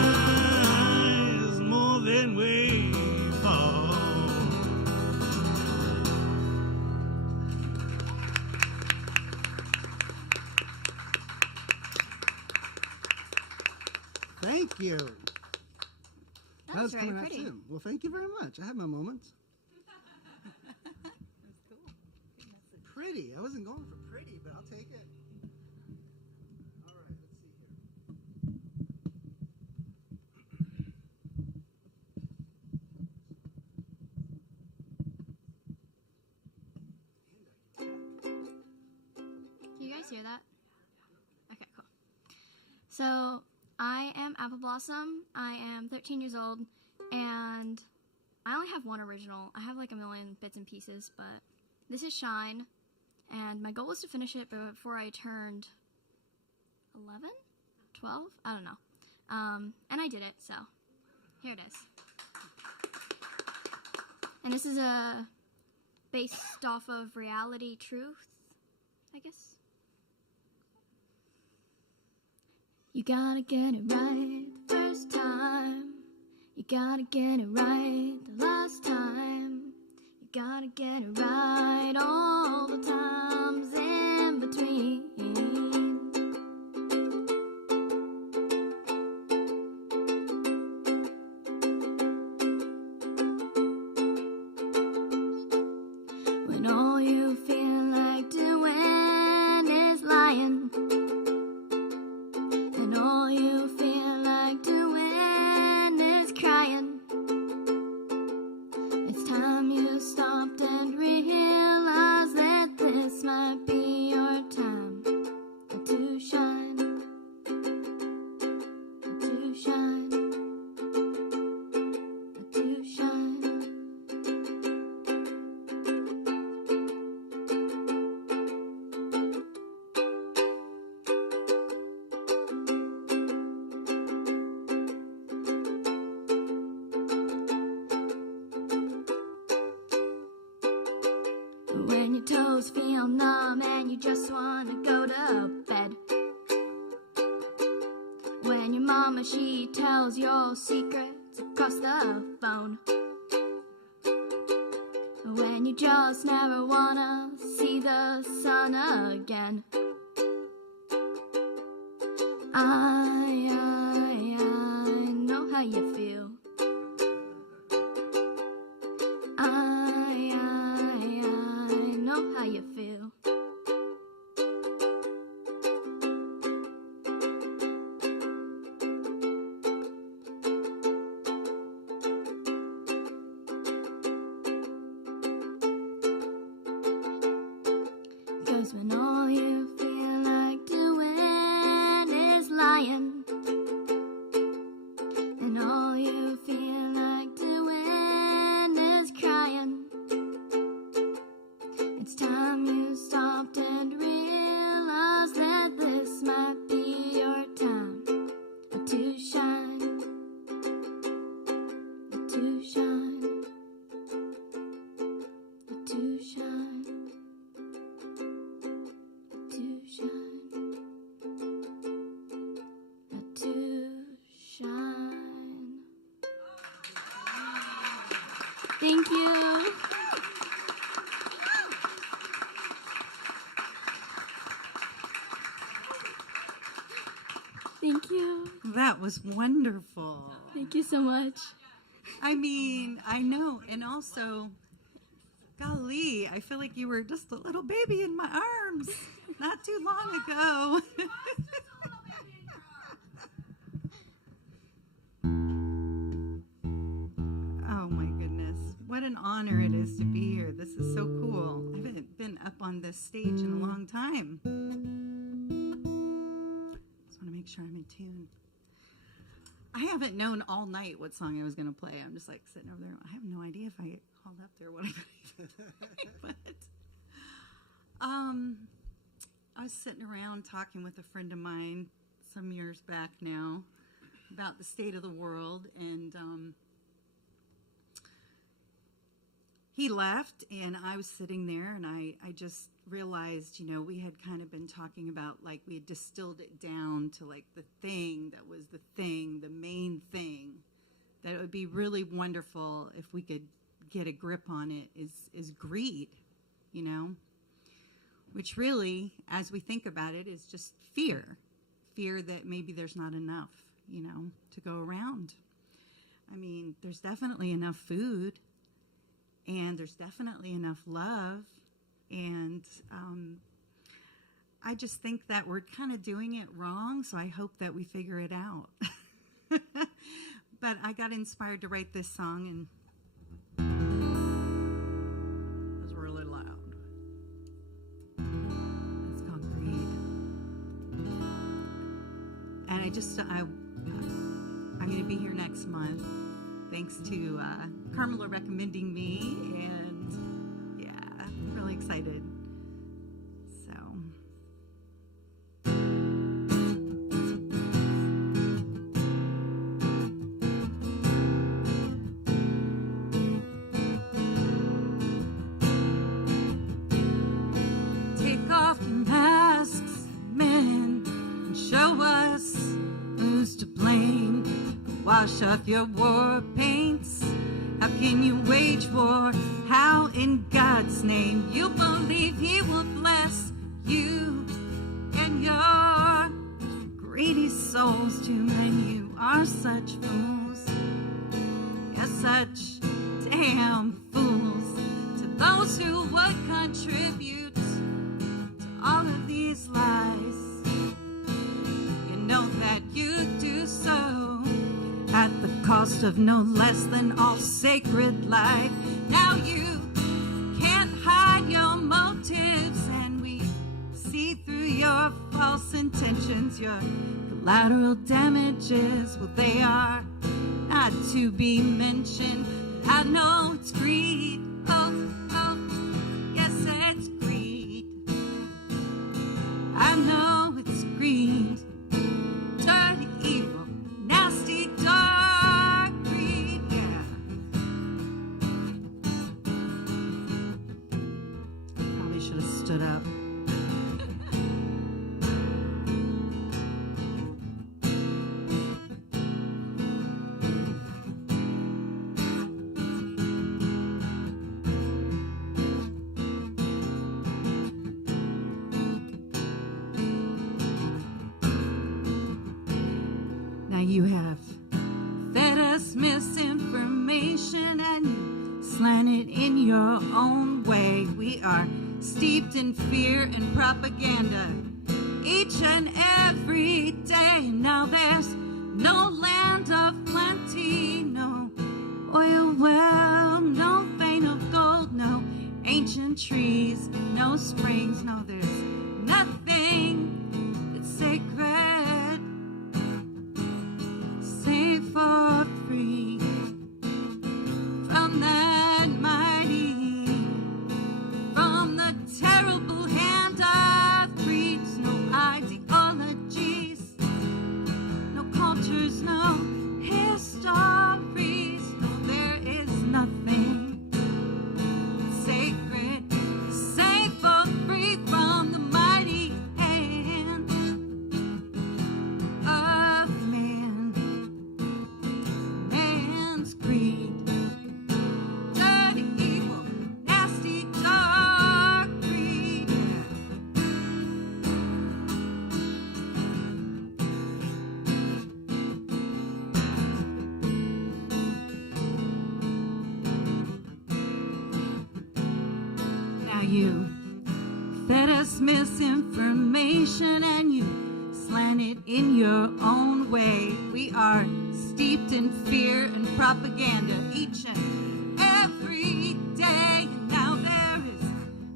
rise more than we fall. Thank you. That was very coming out pretty. soon. Well, thank you very much. I had my moments. Pretty. I wasn't going for pretty, but I'll take it. All right, let's see here. Can you guys hear that? Okay, cool. So, I am Apple Blossom. I am 13 years old, and I only have one original. I have like a million bits and pieces, but this is Shine, and my goal was to finish it before I turned 11, 12, I don't know. And I did it, so here it is. And this is based off of reality truth, I guess. You gotta get it right the first time. You gotta get it right the last time. You gotta get it right all the times in between. When all you feel like doing is lying, and all you feel like doing is crying, it's time you stopped and realized that this might be your time to shine, to shine, to shine. When your toes feel numb and you just wanna go to bed. When your mama, she tells your secrets across the phone. When you just never wanna see the sun again. I know how you feel. I know how you feel. Cause when all you feel like doing is lying, and all you feel like doing is crying, it's time you stopped and realized that this might be your time to shine, to shine, to shine, to shine, to shine. Thank you. Thank you. That was wonderful. Thank you so much. I mean, I know. And also, golly, I feel like you were just a little baby in my arms not too long ago. Oh, my goodness. What an honor it is to be here. This is so cool. I haven't been up on this stage in a long time. Just want to make sure I'm in tune. I haven't known all night what song I was going to play. I'm just like sitting over there. I have no idea if I called up there what I but I was sitting around talking with a friend of mine some years back now about the state of the world, and he left, and I was sitting there, and I just realized, you know, we had kind of been talking about, like, we had distilled it down to, like, the thing that was the thing, the main thing, that it would be really wonderful if we could get a grip on it is greed, you know, which really, as we think about it, is just fear that maybe there's not enough, you know, to go around. I mean, there's definitely enough food, and there's definitely enough love, and I just think that we're kind of doing it wrong, so I hope that we figure it out. But I got inspired to write this song, and it was really loud. It's called Greed. And I'm going to be here next month, thanks to Carmela recommending me, and yeah, I'm really excited. excited. So. Take off your masks, men, and show us who's to blame. Wash off your war paints. How can you wage war? How in God's name you believe He will bless you and your greedy souls? Too many you are such fools. You're such damn fools. To those who would contribute to all of these lies, you know that you do so at the cost of no less than all sacred life. Now you can't hide your motives, and we see through your false intentions. Your collateral damages, well, they are not to be mentioned. I know it's greed. Oh, oh, yes, it's greed. I know it's greed. Dirty, evil, nasty, dark greed, yeah. Probably should have stood up. Now you have fed us misinformation and you slant it in your own way. We are steeped in fear and propaganda each and every day. Now there's no land of plenty, no oil well, no vein of gold, no ancient trees, no springs, no, there's nothing that's sacred, save for free from that mighty, from the terrible hand of greeds. No ideologies, no cultures, no histories, no, there is nothing sacred, save for free from the mighty hand of man, man's greed. Dirty, evil, nasty, dark greed. Now you fed us misinformation and you slant it in your own way. We are steeped in fear and propaganda each and every day. And now there is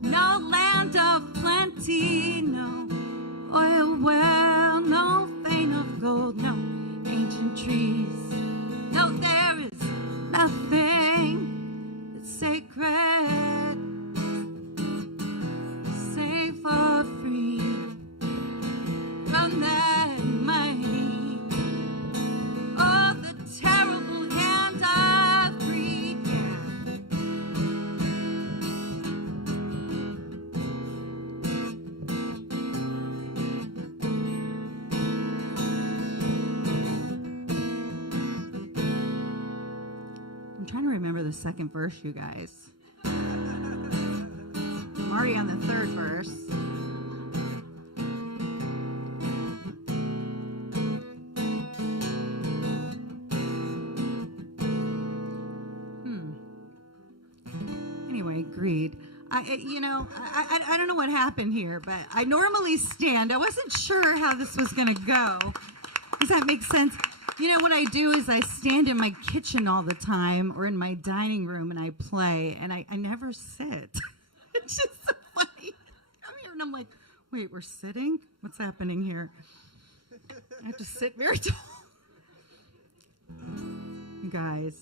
no land of plenty, no oil well, no vein of gold, no ancient trees. No, there is nothing that's sacred, save for free from that mighty, oh, the terrible hand of greed, yeah. I'm trying to remember the second verse, you guys. I'm already on the third verse. Anyway, greed. I don't know what happened here, but I normally stand. I wasn't sure how this was going to go. Does that make sense? You know, what I do is I stand in my kitchen all the time or in my dining room and I play, and I never sit. It's just so funny. I'm here and I'm like, wait, we're sitting? What's happening here? I have to sit very tall. You guys,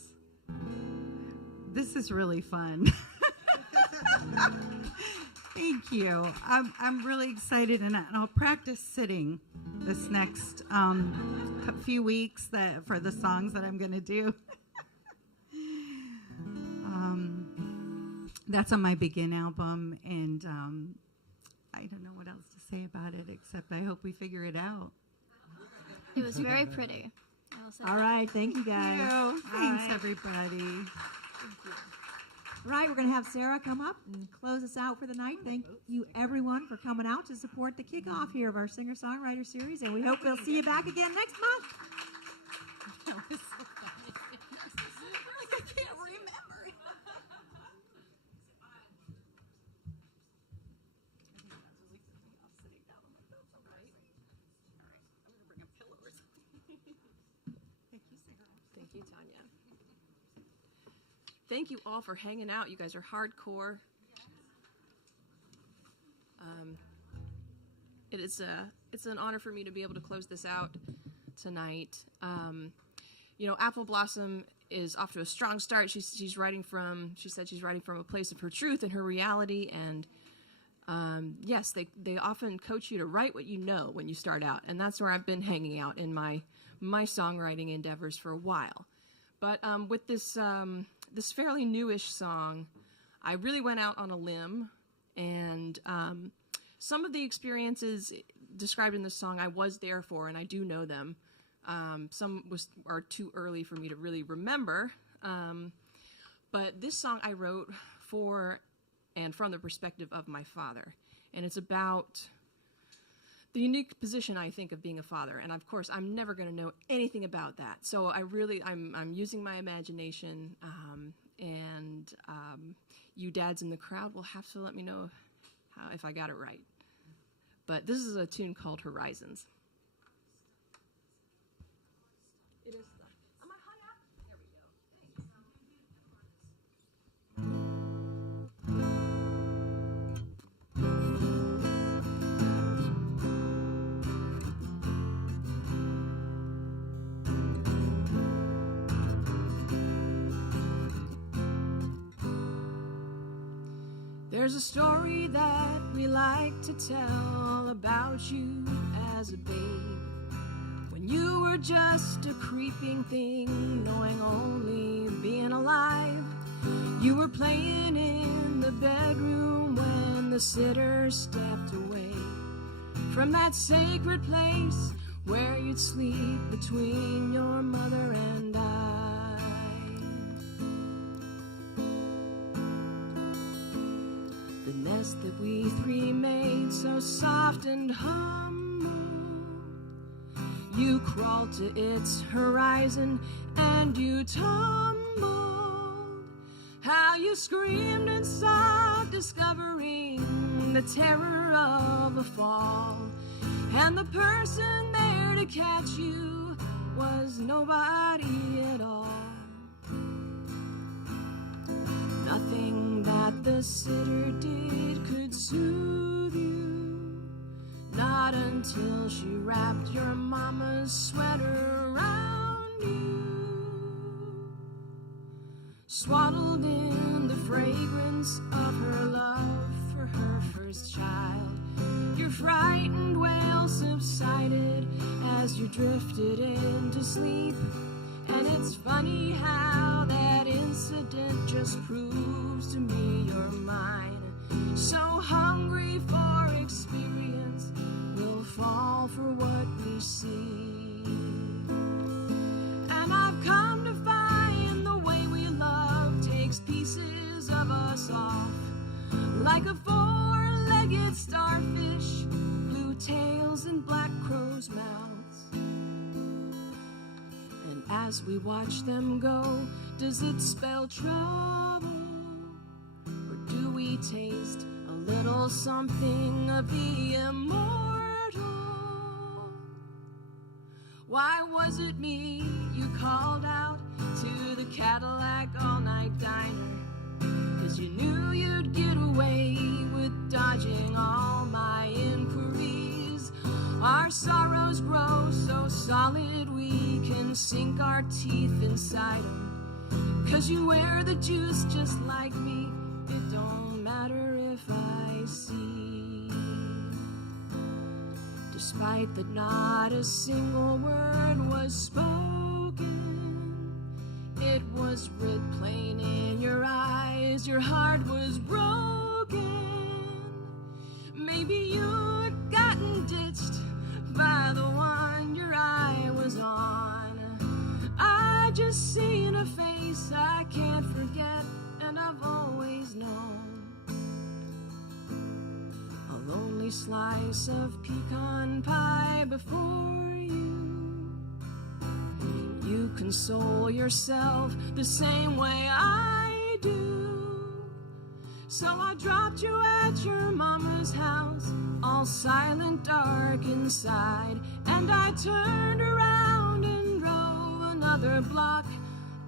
this is really fun. Thank you. I'm really excited, and I'll practice sitting this next few weeks for the songs that I'm going to do. That's on my Begin album, and I don't know what else to say about it except I hope we figure it out. It was very pretty. I will say All that. right, thank you guys. Thanks, everybody. Right, we're going to have Sara come up and close us out for the night. Thank you, everyone, for coming out to support the kickoff here of our singer-songwriter series, and we hope we'll see you back again next month. That was so funny. I can't remember. Thank you, Tanya. Thank you all for hanging out. You guys are hardcore. It's an honor for me to be able to close this out tonight. Apple Blossom is off to a strong start. She said she's writing from a place of her truth and her reality. And yes, they often coach you to write what you know when you start out, and that's where I've been hanging out in my songwriting endeavors for a while. But with this fairly newish song, I really went out on a limb, and some of the experiences described in this song I was there for, and I do know them. Some are too early for me to really remember, but this song I wrote for and from the perspective of my father, and it's about the unique position, I think, of being a father. And of course, I'm never going to know anything about that. So I'm using my imagination, and you dads in the crowd will have to let me know if I got it right. But this is a tune called Horizons. It is. Am I hung up? There we go. There's a story that we like to tell about you as a babe, when you were just a creeping thing, knowing only being alive. You were playing in the bedroom when the sitter stepped away from that sacred place where you'd sleep between your mother and I. The nest that we three made so soft and humble, you crawled to its horizon and you tumbled. How you screamed and sobbed, discovering the terror of a fall, and the person there to catch you was nobody at all. Nothing that the sitter did could soothe you, not until she wrapped your mama's sweater around you. Swaddled in the fragrance of her love for her first child, your frightened wail subsided as you drifted into sleep. And it's funny how that incident just proves to me you're mine. So hungry for experience, we'll fall for what we see. And I've come to find the way we love takes pieces of us off, like a four-legged starfish, blue tails and black crows' mouths. And as we watch them go, does it spell trouble? Or do we taste a little something of the immortal? Why was it me you called out to the Cadillac all-night diner? 'Cause you knew you'd get away with dodging all my inquiries. Our sorrows grow so solid we can sink our teeth inside them. 'Cause you wear the juice just like me. It don't matter if I see. despite that not a single word was spoken. It was writ plain in your eyes, your heart was broken. Maybe you'd gotten ditched by the one your eye was on. I just seen a face I can't forget, and I've always known. A lonely slice of pecan pie before you. You console yourself the same way I do. So I dropped you at your mama's house, all silent, dark inside, and I turned around and drove another block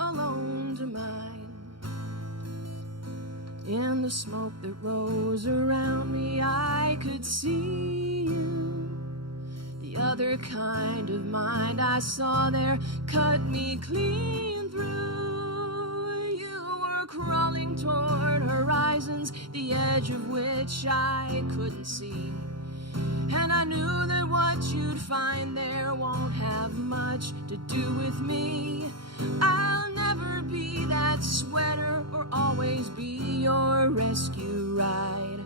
alone to mine. In the smoke that rose around me, I could see you. The other kind of mind I saw there cut me clean through. You were crawling toward horizons, the edge of which I couldn't see. And I knew that what you'd find there won't have much to do with me. I'll never be that sweater or always be your rescue ride.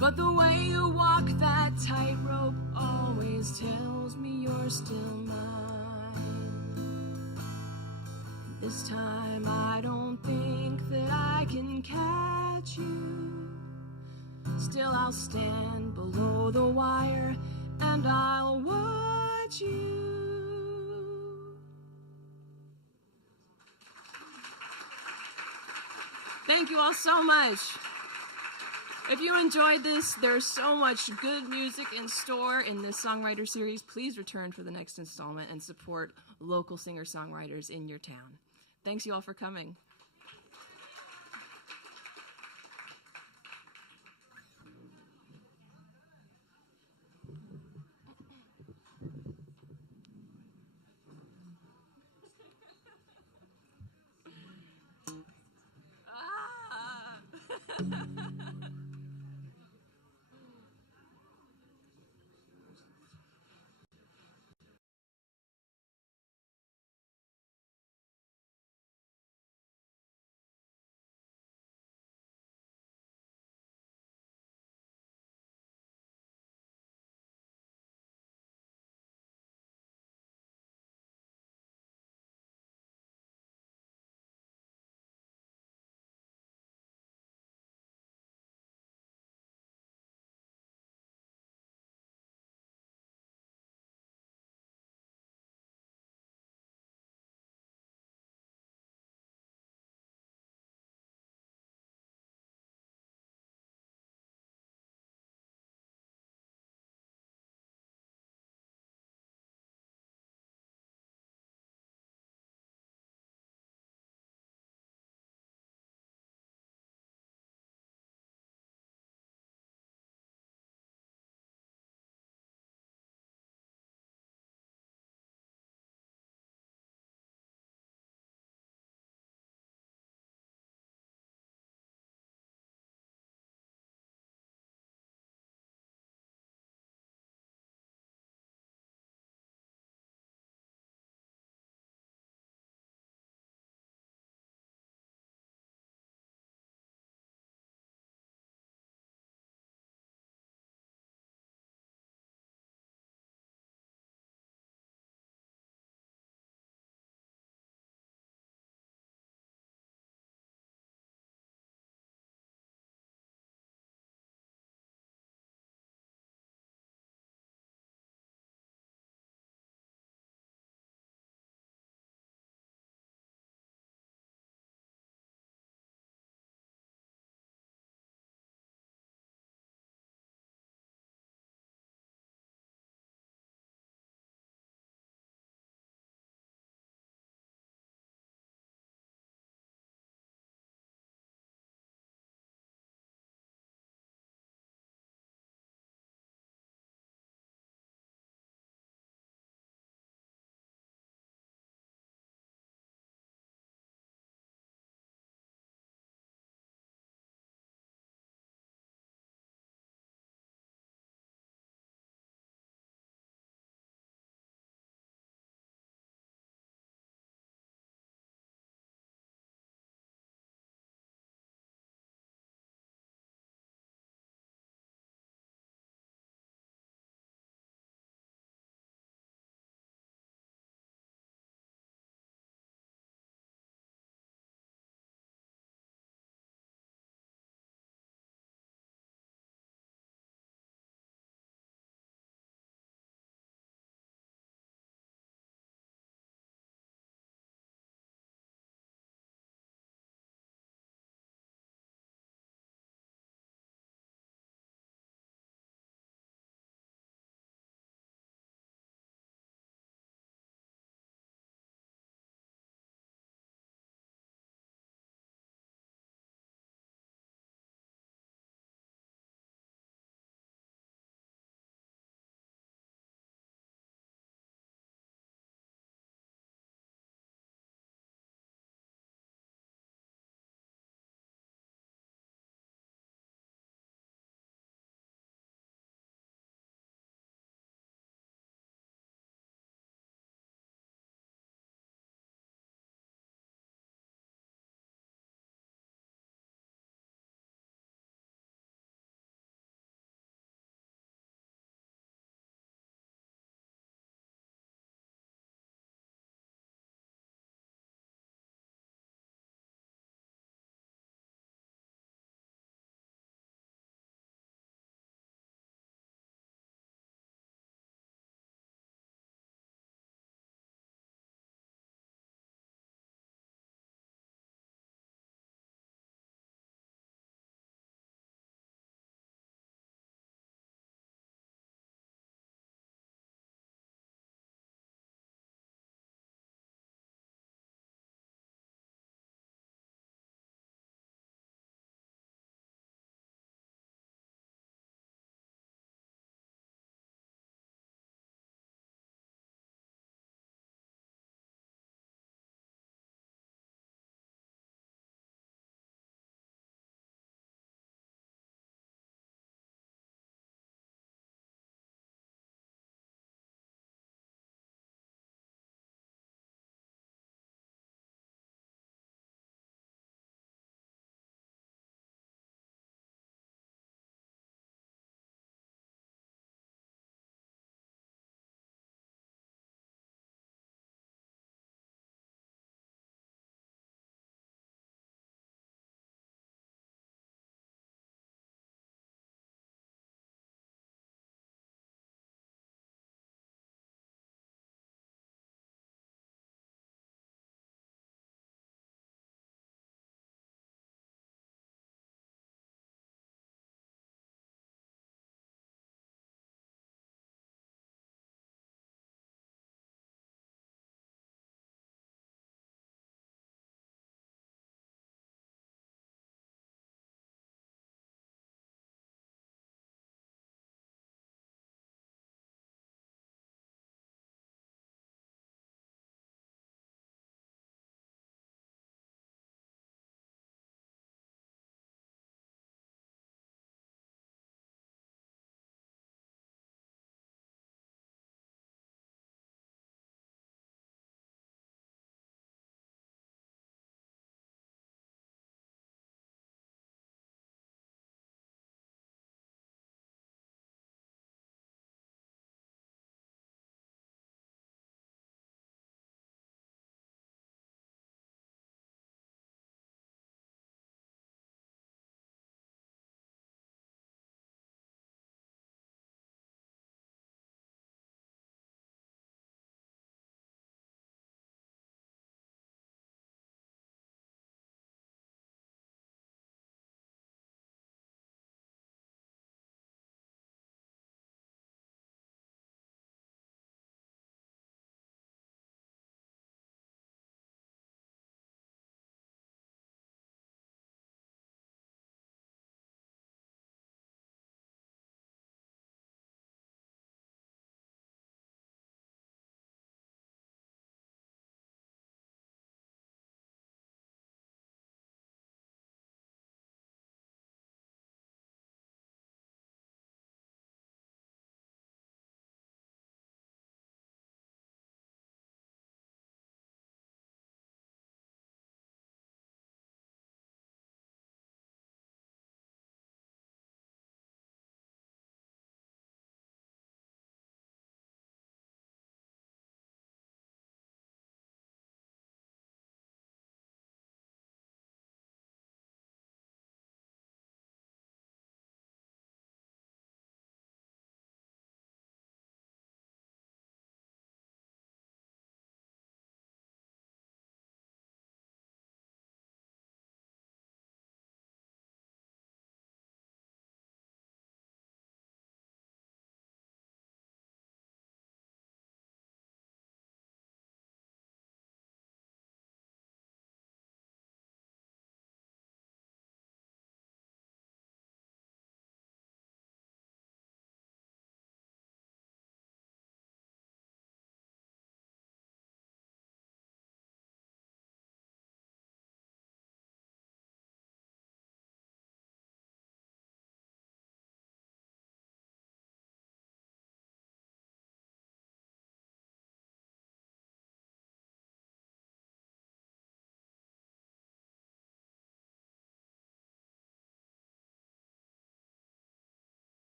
But the way you walk that tightrope always tells me you're still mine. This time I don't think that I can catch you. Still I'll stand below the wire and I'll watch you. Thank you all so much. If you enjoyed this, there's so much good music in store in this songwriter series. Please return for the next installment and support local singer-songwriters in your town. Thanks you all for coming.